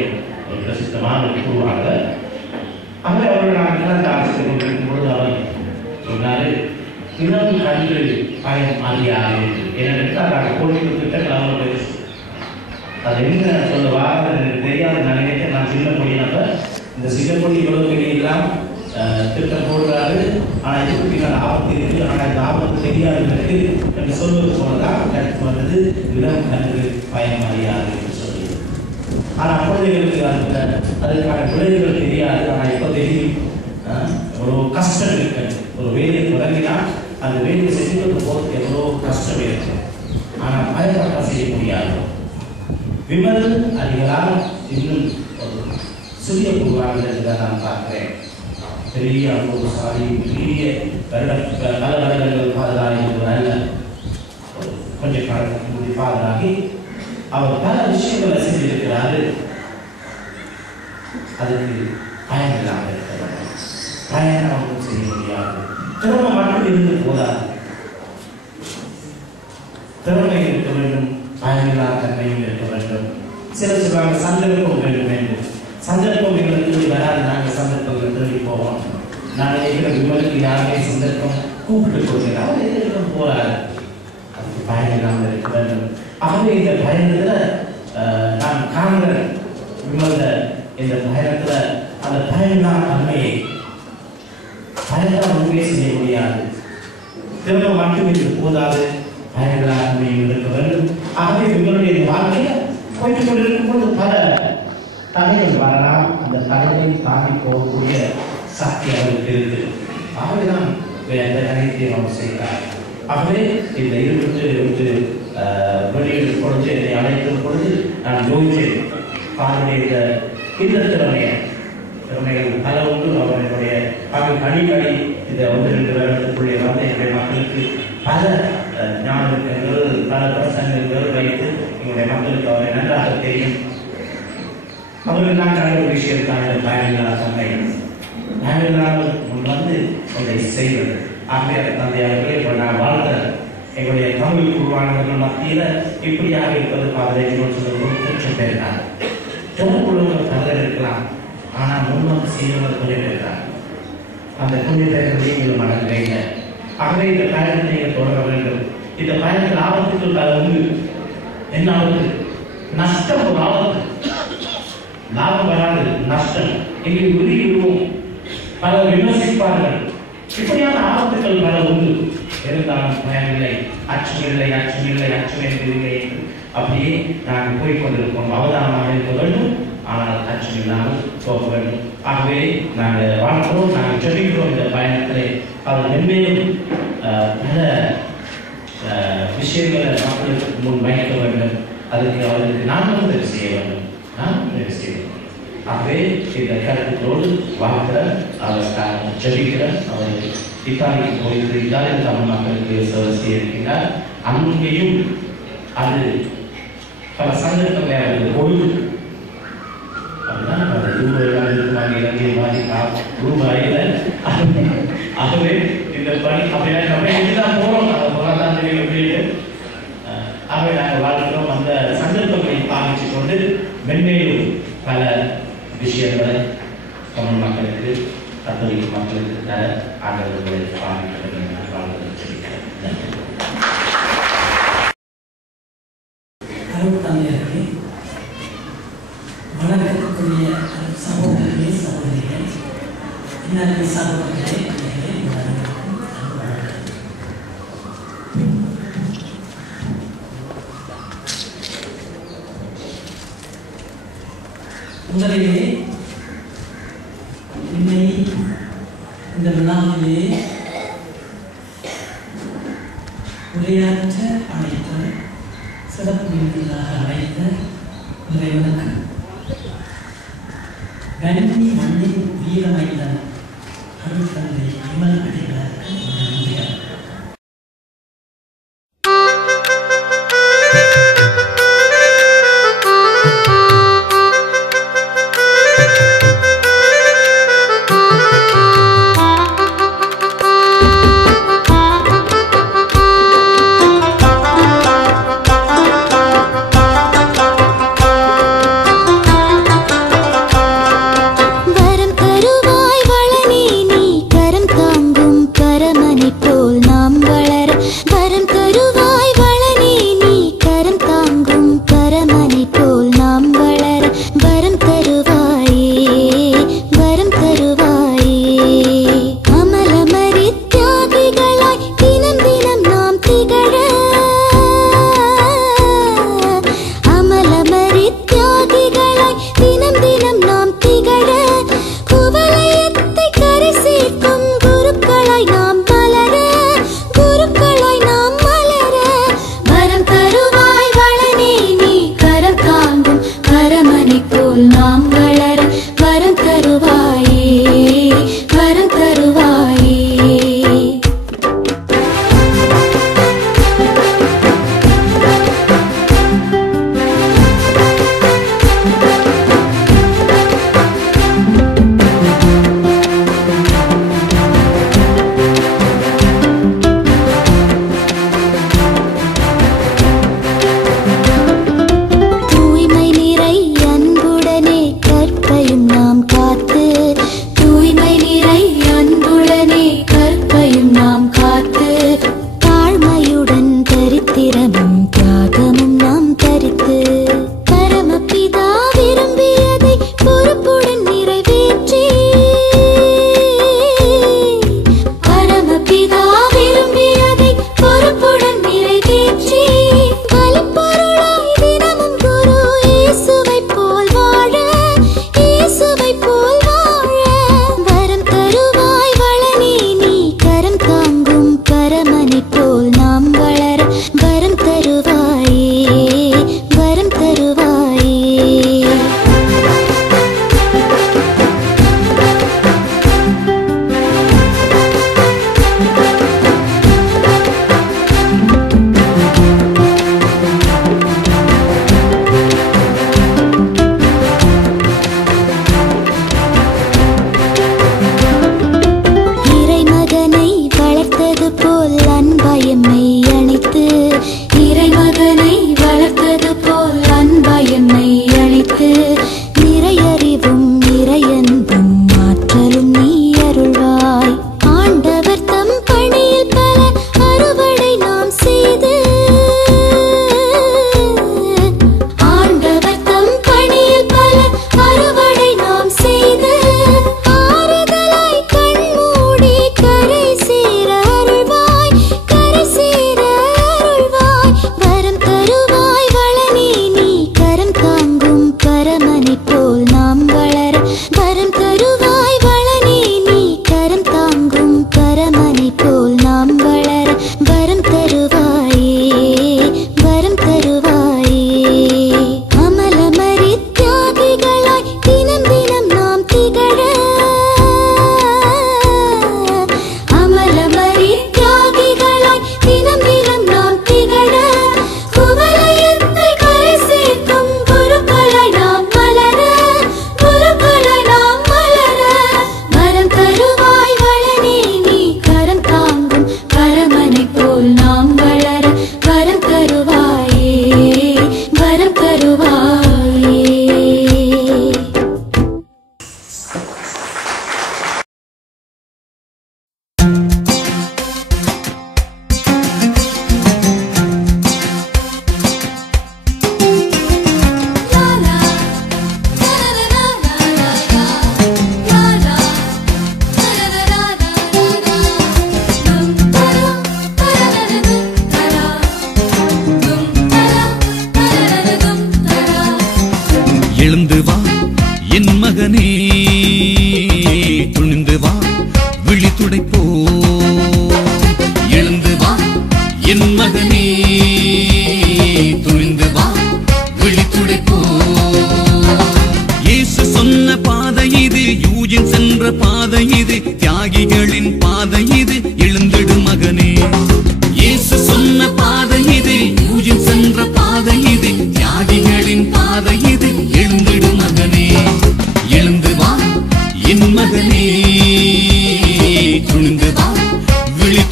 ஒரு பிரசித்தமான ஒரு குழுவாக அவர்கள் நாங்கள் ஆசிரியர் கொண்டிருக்கும் பொழுது அவர் சொன்னார் இளம் கன்று பயம் அறியாது ஏனென்றால் நாங்கள் போட்டி திட்டங்கள் அவங்க அது என்ன சொல்ல வாரம் எனக்கு தெரியாது. நான் நினைக்கிறேன் நான் சின்ன பொடியினப்ப இந்த சிங்கப்பொடி இவ்வளவு பெரிய எல்லாம் திட்டம் போடுறாரு. ஆனால் இதுக்கு பின்னால் ஆபத்து இருக்குது. ஆனால் இந்த ஆபத்து தெரியாது எனக்கு என்று சொல்வது போலதான் எனக்கு வந்தது இளம் கன்று பயம் அறியாது என்று சொல்லி. ஆனால் குழந்தைகளுக்கு அதுக்கான விளைவுகள் தெரியாது. ஆனால் இப்போ தெரியும் ஒரு கஷ்டம் இருக்கு. ஒரு வேலையை தொடங்கினால் அந்த வேலையை செஞ்சு போகிறது எவ்வளோ கஷ்டம் இருக்கு. ஆனால் பயப்பட செய்ய முடியாது. விமல் அதிகளால் இன்னும் ஒரு சிறிய குழுவாக நான் பார்க்கிறேன். பெரிய அனுபவசாலி பெரிய பல வருடங்கள் பாதுகாப்பு நல்ல கொஞ்சம் காலத்துக்கு பாதுகாகி அவர் பல விஷயங்களை செஞ்சிருக்கிறாரு. அதுக்கு பயன் இல்லாமல் இருக்கிறார். பயணம் செய்ய முடியாது. திறமை மட்டும் இருந்து போதாது. திறமை இருக்க வேண்டும். பயனில்லாத தன்மையும் இருக்க வேண்டும். சிலர் சொல்றாங்க சந்தர்ப்பம் வேண்டும் என்று. சந்தர்ப்பம் எங்களுக்கு வராது. நாங்கள் சந்தர்ப்பங்கள் தேடி போவோம். நான் நினைக்கிற விமலுக்கு யாருமே சந்தர்ப்பம் கூப்பிட்டு கொடுக்கிறேன். அவர் எதிர்க்க போறாரு. அதுக்கு பயம் இல்லாமல் இருக்க வேண்டும். ஆகவே இந்த பயணத்தில் நான் காண்கிற விமல்ல இந்த பயணத்தில் அந்த பயமில்லாத தன்மையை பயத்தால் உண்மையை செய்ய முடியாது. திரும்ப மட்டும் இது போதாது, பயமில்லாத தன்மையும் இருக்க வேண்டும். ஆகவே விமலுடைய வாழ்க்கையில் போய்ட்டு கொண்டிருக்கும் போது பல தடைகள் வரலாம். அந்த தடையை தாண்டி போகக்கூடிய சக்தி அவருக்கு இருக்கு. ஆகவேதான் அந்த கணிதத்தை அவர் செய்கிறார். ஆகவே இந்த 22 வெளியிடும் பொழுது என்னை அழைக்கும் பொழுது நான் யோசித்தேன், அவருடைய இந்த திறமைகள் பல உண்டு. அவர்களுடைய அடிக்கடி இந்த 1-2 வருடத்துக்குள்ளே வந்து எங்களுடைய மக்களுக்கு பல ஞாபகங்கள் பல பிரசங்கங்கள் வைத்து எங்களுடைய மக்களுக்கு அவரை நன்றாக தெரியும். அவர்கள் நான் கடந்த ஒரு விஷயத்தான பயனில்லாத தன்மை பயனில்லாமல் வந்து அதை செய்வது. ஆகவே தந்தையாளர்களே இப்போ நான் வாழ்த்த எங்களுடைய தமிழ் உருவானவர்கள் மத்தியில் இப்படியாக இருப்பது பாதைகள் சொல்ல பேருனார். தொகுப்புள்ளவர்கள் பலர் இருக்கலாம், ஆனால் முன்னோக்கி செய்தவர் கொஞ்சம் இருக்கிறார். அந்த கொஞ்சம் பேர்கள் நீங்கள் மடங்குறீங்க. ஆகவே இந்த பயணத்தை நீங்கள் தொடர வேண்டும். இந்த பயணத்தில் ஆபத்துக்கள் பல உண்டு. என்ன ஆபத்து? நஷ்டம் ஒரு ஆபத்து. லாபம் வராது, நஷ்டம். எங்கே உறுதி விடுவோம், பலர் விமர்சிப்பார்கள். இப்படியான ஆபத்துக்கள் பல உண்டு. இருந்தாலும் பயமில்லை, அச்சமில்லை என்று அப்படியே நாங்கள் போய்கொண்டிருப்போம். அவதானமாக இருக்க வேண்டும், ஆனால் அச்சம் இல்லாமல் போக வேண்டும். ஆகவே நாங்கள் வாழ்கிறோம், நாங்கள் ஜெபிக்கிறோம். இந்த பயணத்திலே அவர் மென்மேலும் பல விஷயங்களை மக்களுக்கு முன் வைக்க வேண்டும். அதுக்கு அவருக்கு நானும் உதவி செய்ய வேண்டும். ஆகவே இந்த கருத்துக்களோடு வாழ்கிற அவர் ஜெபிக்கிற அவர் இத்தாலிக்கு போயிருக்கிறார். தமிழ் மக்களுக்கு சேவை செய்திருக்கிறார். அங்கேயும் அது பல சந்தர்ப்பங்களை அவர்கள் கொடுத்து அப்படின்னா ரூபாயில். ஆகவே இந்த பணி அப்படிதான் போகிறோம். அதை போகத்தான் தெரியும் அப்படின்னு. ஆகவே நாங்கள் வாழ்கிறோம். அந்த சந்தர்ப்பங்களை பாவிச்சு கொண்டு மென்மேலும் பல விஷயங்களை தமிழ் மக்களுக்கு கத்தோலிக்க மக்களுக்கு தர ஆண்டவர்களை பாவிக்க வாழ்வதை சொல்லிக்கிறேன். தந்தையர்களே, வணக்கத்துக்குரிய சகோதரர்களே, சகோதரிகளே, இன்னொரு சகோதரர்களே, முதலிலே என்னை இந்த விழாவிலே உரையாற்ற அழைத்த சிறப்பு விருந்தினராக அழைத்த இறைவனுக்கு கணினி மண்ணின் வீரமைந்த அருள் தந்தை விமல் அடிகளாருக்கு நன்றிகள். வரம் தருவாய் வளனே நீ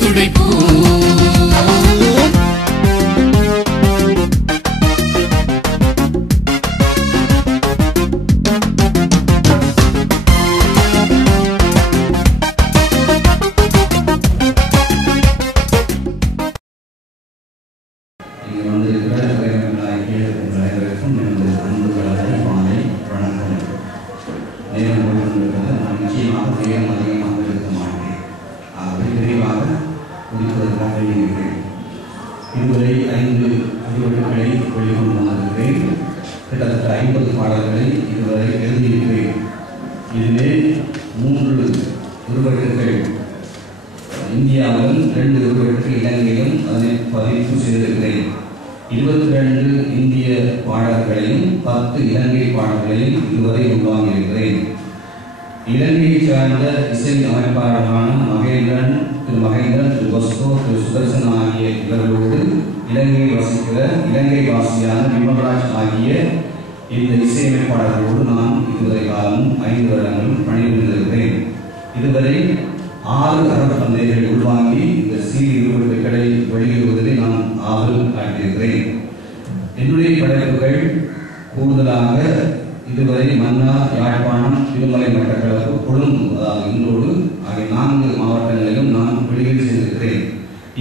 துடைப்போம். இதுவரை 5 அறிவுரைகளை வெளிக்கொண்டு வந்திருக்கிறேன். கிட்டத்தட்ட 50 பாடல்களை இதுவரை எழுதியிருக்கிறேன். இதிலே 3 உருவெட்டுகள் இந்தியாவிலும் 2 உருவெட்டுகள் இலங்கையிலும் அதனை பதிவு செய்திருக்கிறேன். 22 இந்திய பாடல்களையும் 10 இலங்கை பாடல்களையும் இதுவரை உருவாகியிருக்கிறேன். இலங்கையை சார்ந்த இசை அமைப்பாளர்களான மகேந்திரன், திரு மகேந்திரன், திரு பஸ்கோ, திரு சுதர்சன் ஆகிய இவர்களோடு இலங்கையில் வசிக்கிற இலங்கை வாசியான விமல்ராஜ் ஆகிய இந்த இசையமைப்பாளர்களோடு நான் இதுவரை காலமும் 5 வருடங்களும் பணிபுரிந்திருக்கிறேன். இதுவரை 6 அரபு தந்தைகளை உள்வாங்கி இந்த சீர்திருத்தங்களை வெளியிடுவதிலே நான் ஆவல் காட்டியிருக்கிறேன். என்னுடைய படைப்புகள் கூடுதலாக இதுவரை மன்னா, யாழ்ப்பாணம், திருமலை மட்டக்களப்பு, கொழும்பு அதாவது இன்றோடு ஆகிய 4 மாவட்டங்களிலும் நான் வெளியீடு செய்திருக்கிறேன்.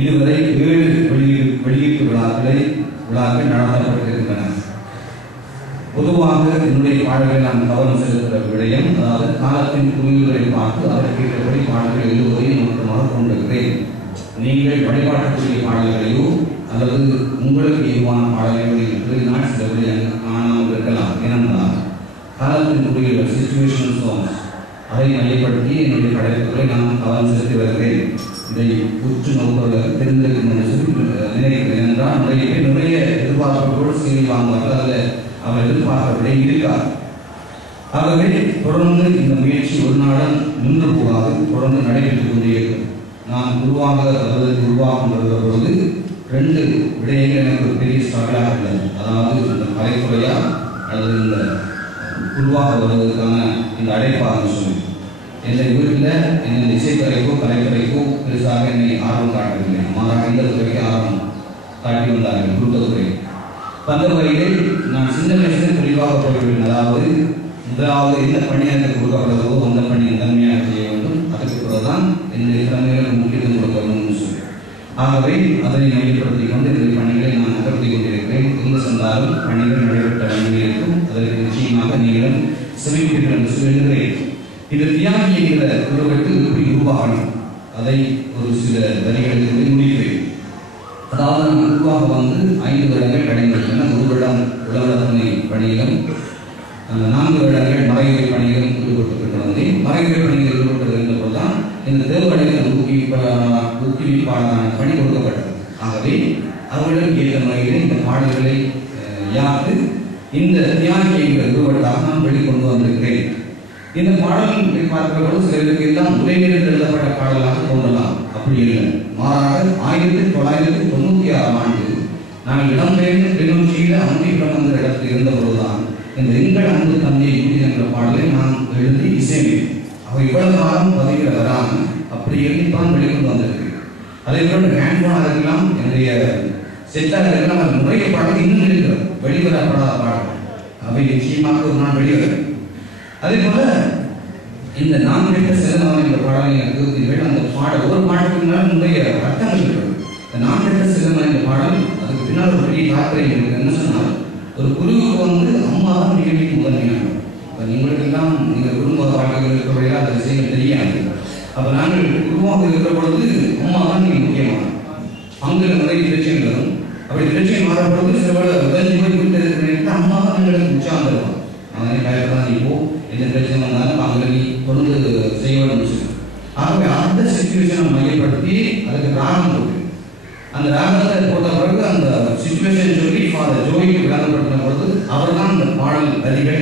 இதுவரை 7 வெளியீட்டு விழாக்கள் நடத்தப்பட்டிருக்கின்றன. பொதுவாக என்னுடைய பாடல்களை நான் கவனம் செலுத்துகிற விடயம், அதாவது காலத்தின் குறிவுகளை பார்த்து அதற்கு ஏற்றபடி பாடல்கள் எழுதுவதையும் நோக்கமாக கொண்டிருக்கிறேன். நீங்கள் வழிபாட்டக்கூடிய பாடல்களையோ அல்லது உங்களுக்கு ஏதுவான பாடல்களை எழுதினால் சில விடயங்கள் காணாமல் இருக்கலாம். ஏனென்றால் காலத்தின் குறிவுகள் சிச்சுவேஷன் சாங்ஸ் அதை மையப்படுத்தி என்னுடைய படைப்புகளை நான் கவனம் செலுத்தி வருகிறேன். இதை உற்று நோக்குவதற்கு தெரிந்திருக்கும் நினைக்கிறேன். என்றால் நிறைய எதிர்பார்ப்புகளோடு சீரி வாங்குவார்கள். அதில் அவர் எதிர்பார்க்கவில்லை இருக்கார். ஆகவே தொடர்ந்து இந்த முயற்சி ஒரு நாளும் நின்று போகாது, தொடர்ந்து நடைபெற்றுக் கொண்டே இருக்கும். நான் உருவாக்கம் வருகிற பொழுது 2 விடயங்கள் எனக்கு ஒரு பெரிய ஸ்ட்ரகலாக உள்ளது. அதாவது இந்த கலைத்துறையா அல்லது இந்த உருவாக வருவதற்கான இந்த அடைப்பாக சொல்லி என்னுடைய வீட்டில் என்னுடைய இசைத்துறைக்கோ கலைத்துறைக்கோ பெருசாக என்னை ஆர்வம் காட்டவில்லை. மாறாக இந்த துறைக்கு ஆர்வம் காட்டி வந்தார்கள் குருத்துறை. அந்த வகையில் நான் சின்ன வயசுல தெளிவாக போய்விட்டேன். அதாவது முதலாவது எந்த பணி எனக்கு கொடுக்கப்படுறதோ அந்த பணி முதன்மையாக செய்ய வேண்டும். அதுக்கு பிறகுதான் என்னுடைய திறமைகளுக்கு முக்கியத்துவம் கொடுக்க வேண்டும் சொல்லி ஆகவே அதனை மையப்படுத்திக் கொண்டு இந்த பணிகளை நான் நகர்த்தி கொண்டிருக்கிறேன். எங்கு சென்றாலும் பணிகள் நடைபெற்ற வழியில் இருக்கும். அதற்கு நிச்சயமாக நீங்களும் செவிப்பீர்கள் என்று சொல்லுகிறேன். இது தியாகி என்கிற உருவெட்டு எப்படி உருவாகணும் அதை ஒரு சில வரிகளுக்கு முடிக்கிறேன். அதாவது நான் உருவாக 5 வருடங்கள் கடைந்துள்ளன. 1 வருடம் உலகத்தன்மை பணியிலும் 4 வருடங்கள் மறைமுறை பணியிலும் ஈடுபட்டு வந்தேன். மறைமுறை பணியில் ஈடுபட்டு இருந்தபோதுதான் இந்த தேர்வடைகள் ஊக்குவிப்பாளரான பணி கொடுக்கப்பட்டது. ஆகவே அவர்களுக்கு ஏற்ற முறையில் இந்த பாடல்களை யாத்து இந்த தியாகி என்கிற உருவெட்டாக நான் வெளிக்கொண்டு வந்திருக்கிறேன். இந்த பாடல்களை பார்க்கிறபோது சிலருக்கு எல்லாம் உரையில் எழுதப்பட்ட பாடலாக தோன்றலாம். அப்படி இல்லை. மாறாக 1996 ஆண்டு நாங்கள் இடம்பெயர்ந்து கிளிநொச்சியில் அன்பிடம் என்ற இடத்தில் இருந்தபோதுதான் இந்த எங்கள் அன்பு தந்தை யூதி என்ற பாடலை நான் எழுதி இசையமைத்தேன். அவர் இவ்வளவு காலம் பதிவில் வராமல் அப்படி எழுதித்தான் வெளிக்கொண்டு வந்திருக்கு. அதே போல ஹேண்ட்போனாக இருக்கலாம், என்னுடைய செட்டாக இருக்கலாம், அது நிறைய பாடல் இன்னும் இருக்கிறது, வெளிவரப்படாத பாடல். அவை நிச்சயமாக ஒரு நாள் வெளிவரும். அதே போல இந்த நான் கேட்ட சிலந்தான் என்ற பாடலை எனக்கு அந்த பாடல் ஒரு பாடலுக்கு மேல் நிறைய அர்த்தங்கள் இருக்கிறது. இந்த நான் கேட்ட சிலந்தான் என்ற பாடல் அதுக்கு பின்னால் ஒரு பெரிய தாக்கரை இருக்கு. என்ன சொன்னால் ஒரு குருவுக்கு அம்மா தான் நிகழ்ச்சி முதன்மையானது. நீங்களுக்கெல்லாம் நீங்கள் குடும்ப வாழ்க்கைகள் இருக்கிறவர்களால் அந்த விஷயங்கள் தெரியாது. அப்போ நாங்கள் குடும்பமாக இருக்கிற பொழுது அம்மா தான் நீங்கள் முக்கியமானது. அங்கே நிறைய பிரச்சனைகள் வரும். அப்படி பிரச்சனை மாறப்பொழுது சில உதவி போய் விட்டு இருக்கிற அம்மா தான் எங்களுக்கு உற்சாகம் தருவாங்க. அவனே பயப்படாத, நீ போ, எந்த பிரச்சனை வந்தாலும் அவங்களை நீ தொடர்ந்து செய்ய வேண்டும். ஆகவே அந்த சிச்சுவேஷனை மையப்படுத்தி அதுக்கு ராகம் போட்டு அந்த ராகத்தை போட்ட பிறகு அந்த சிச்சுவேஷன் சொல்லி ஃபாதர் ஜோய்க்கு விளங்கப்படுத்தின பொழுது அவர் தான் அந்த பாடல் வரிகளை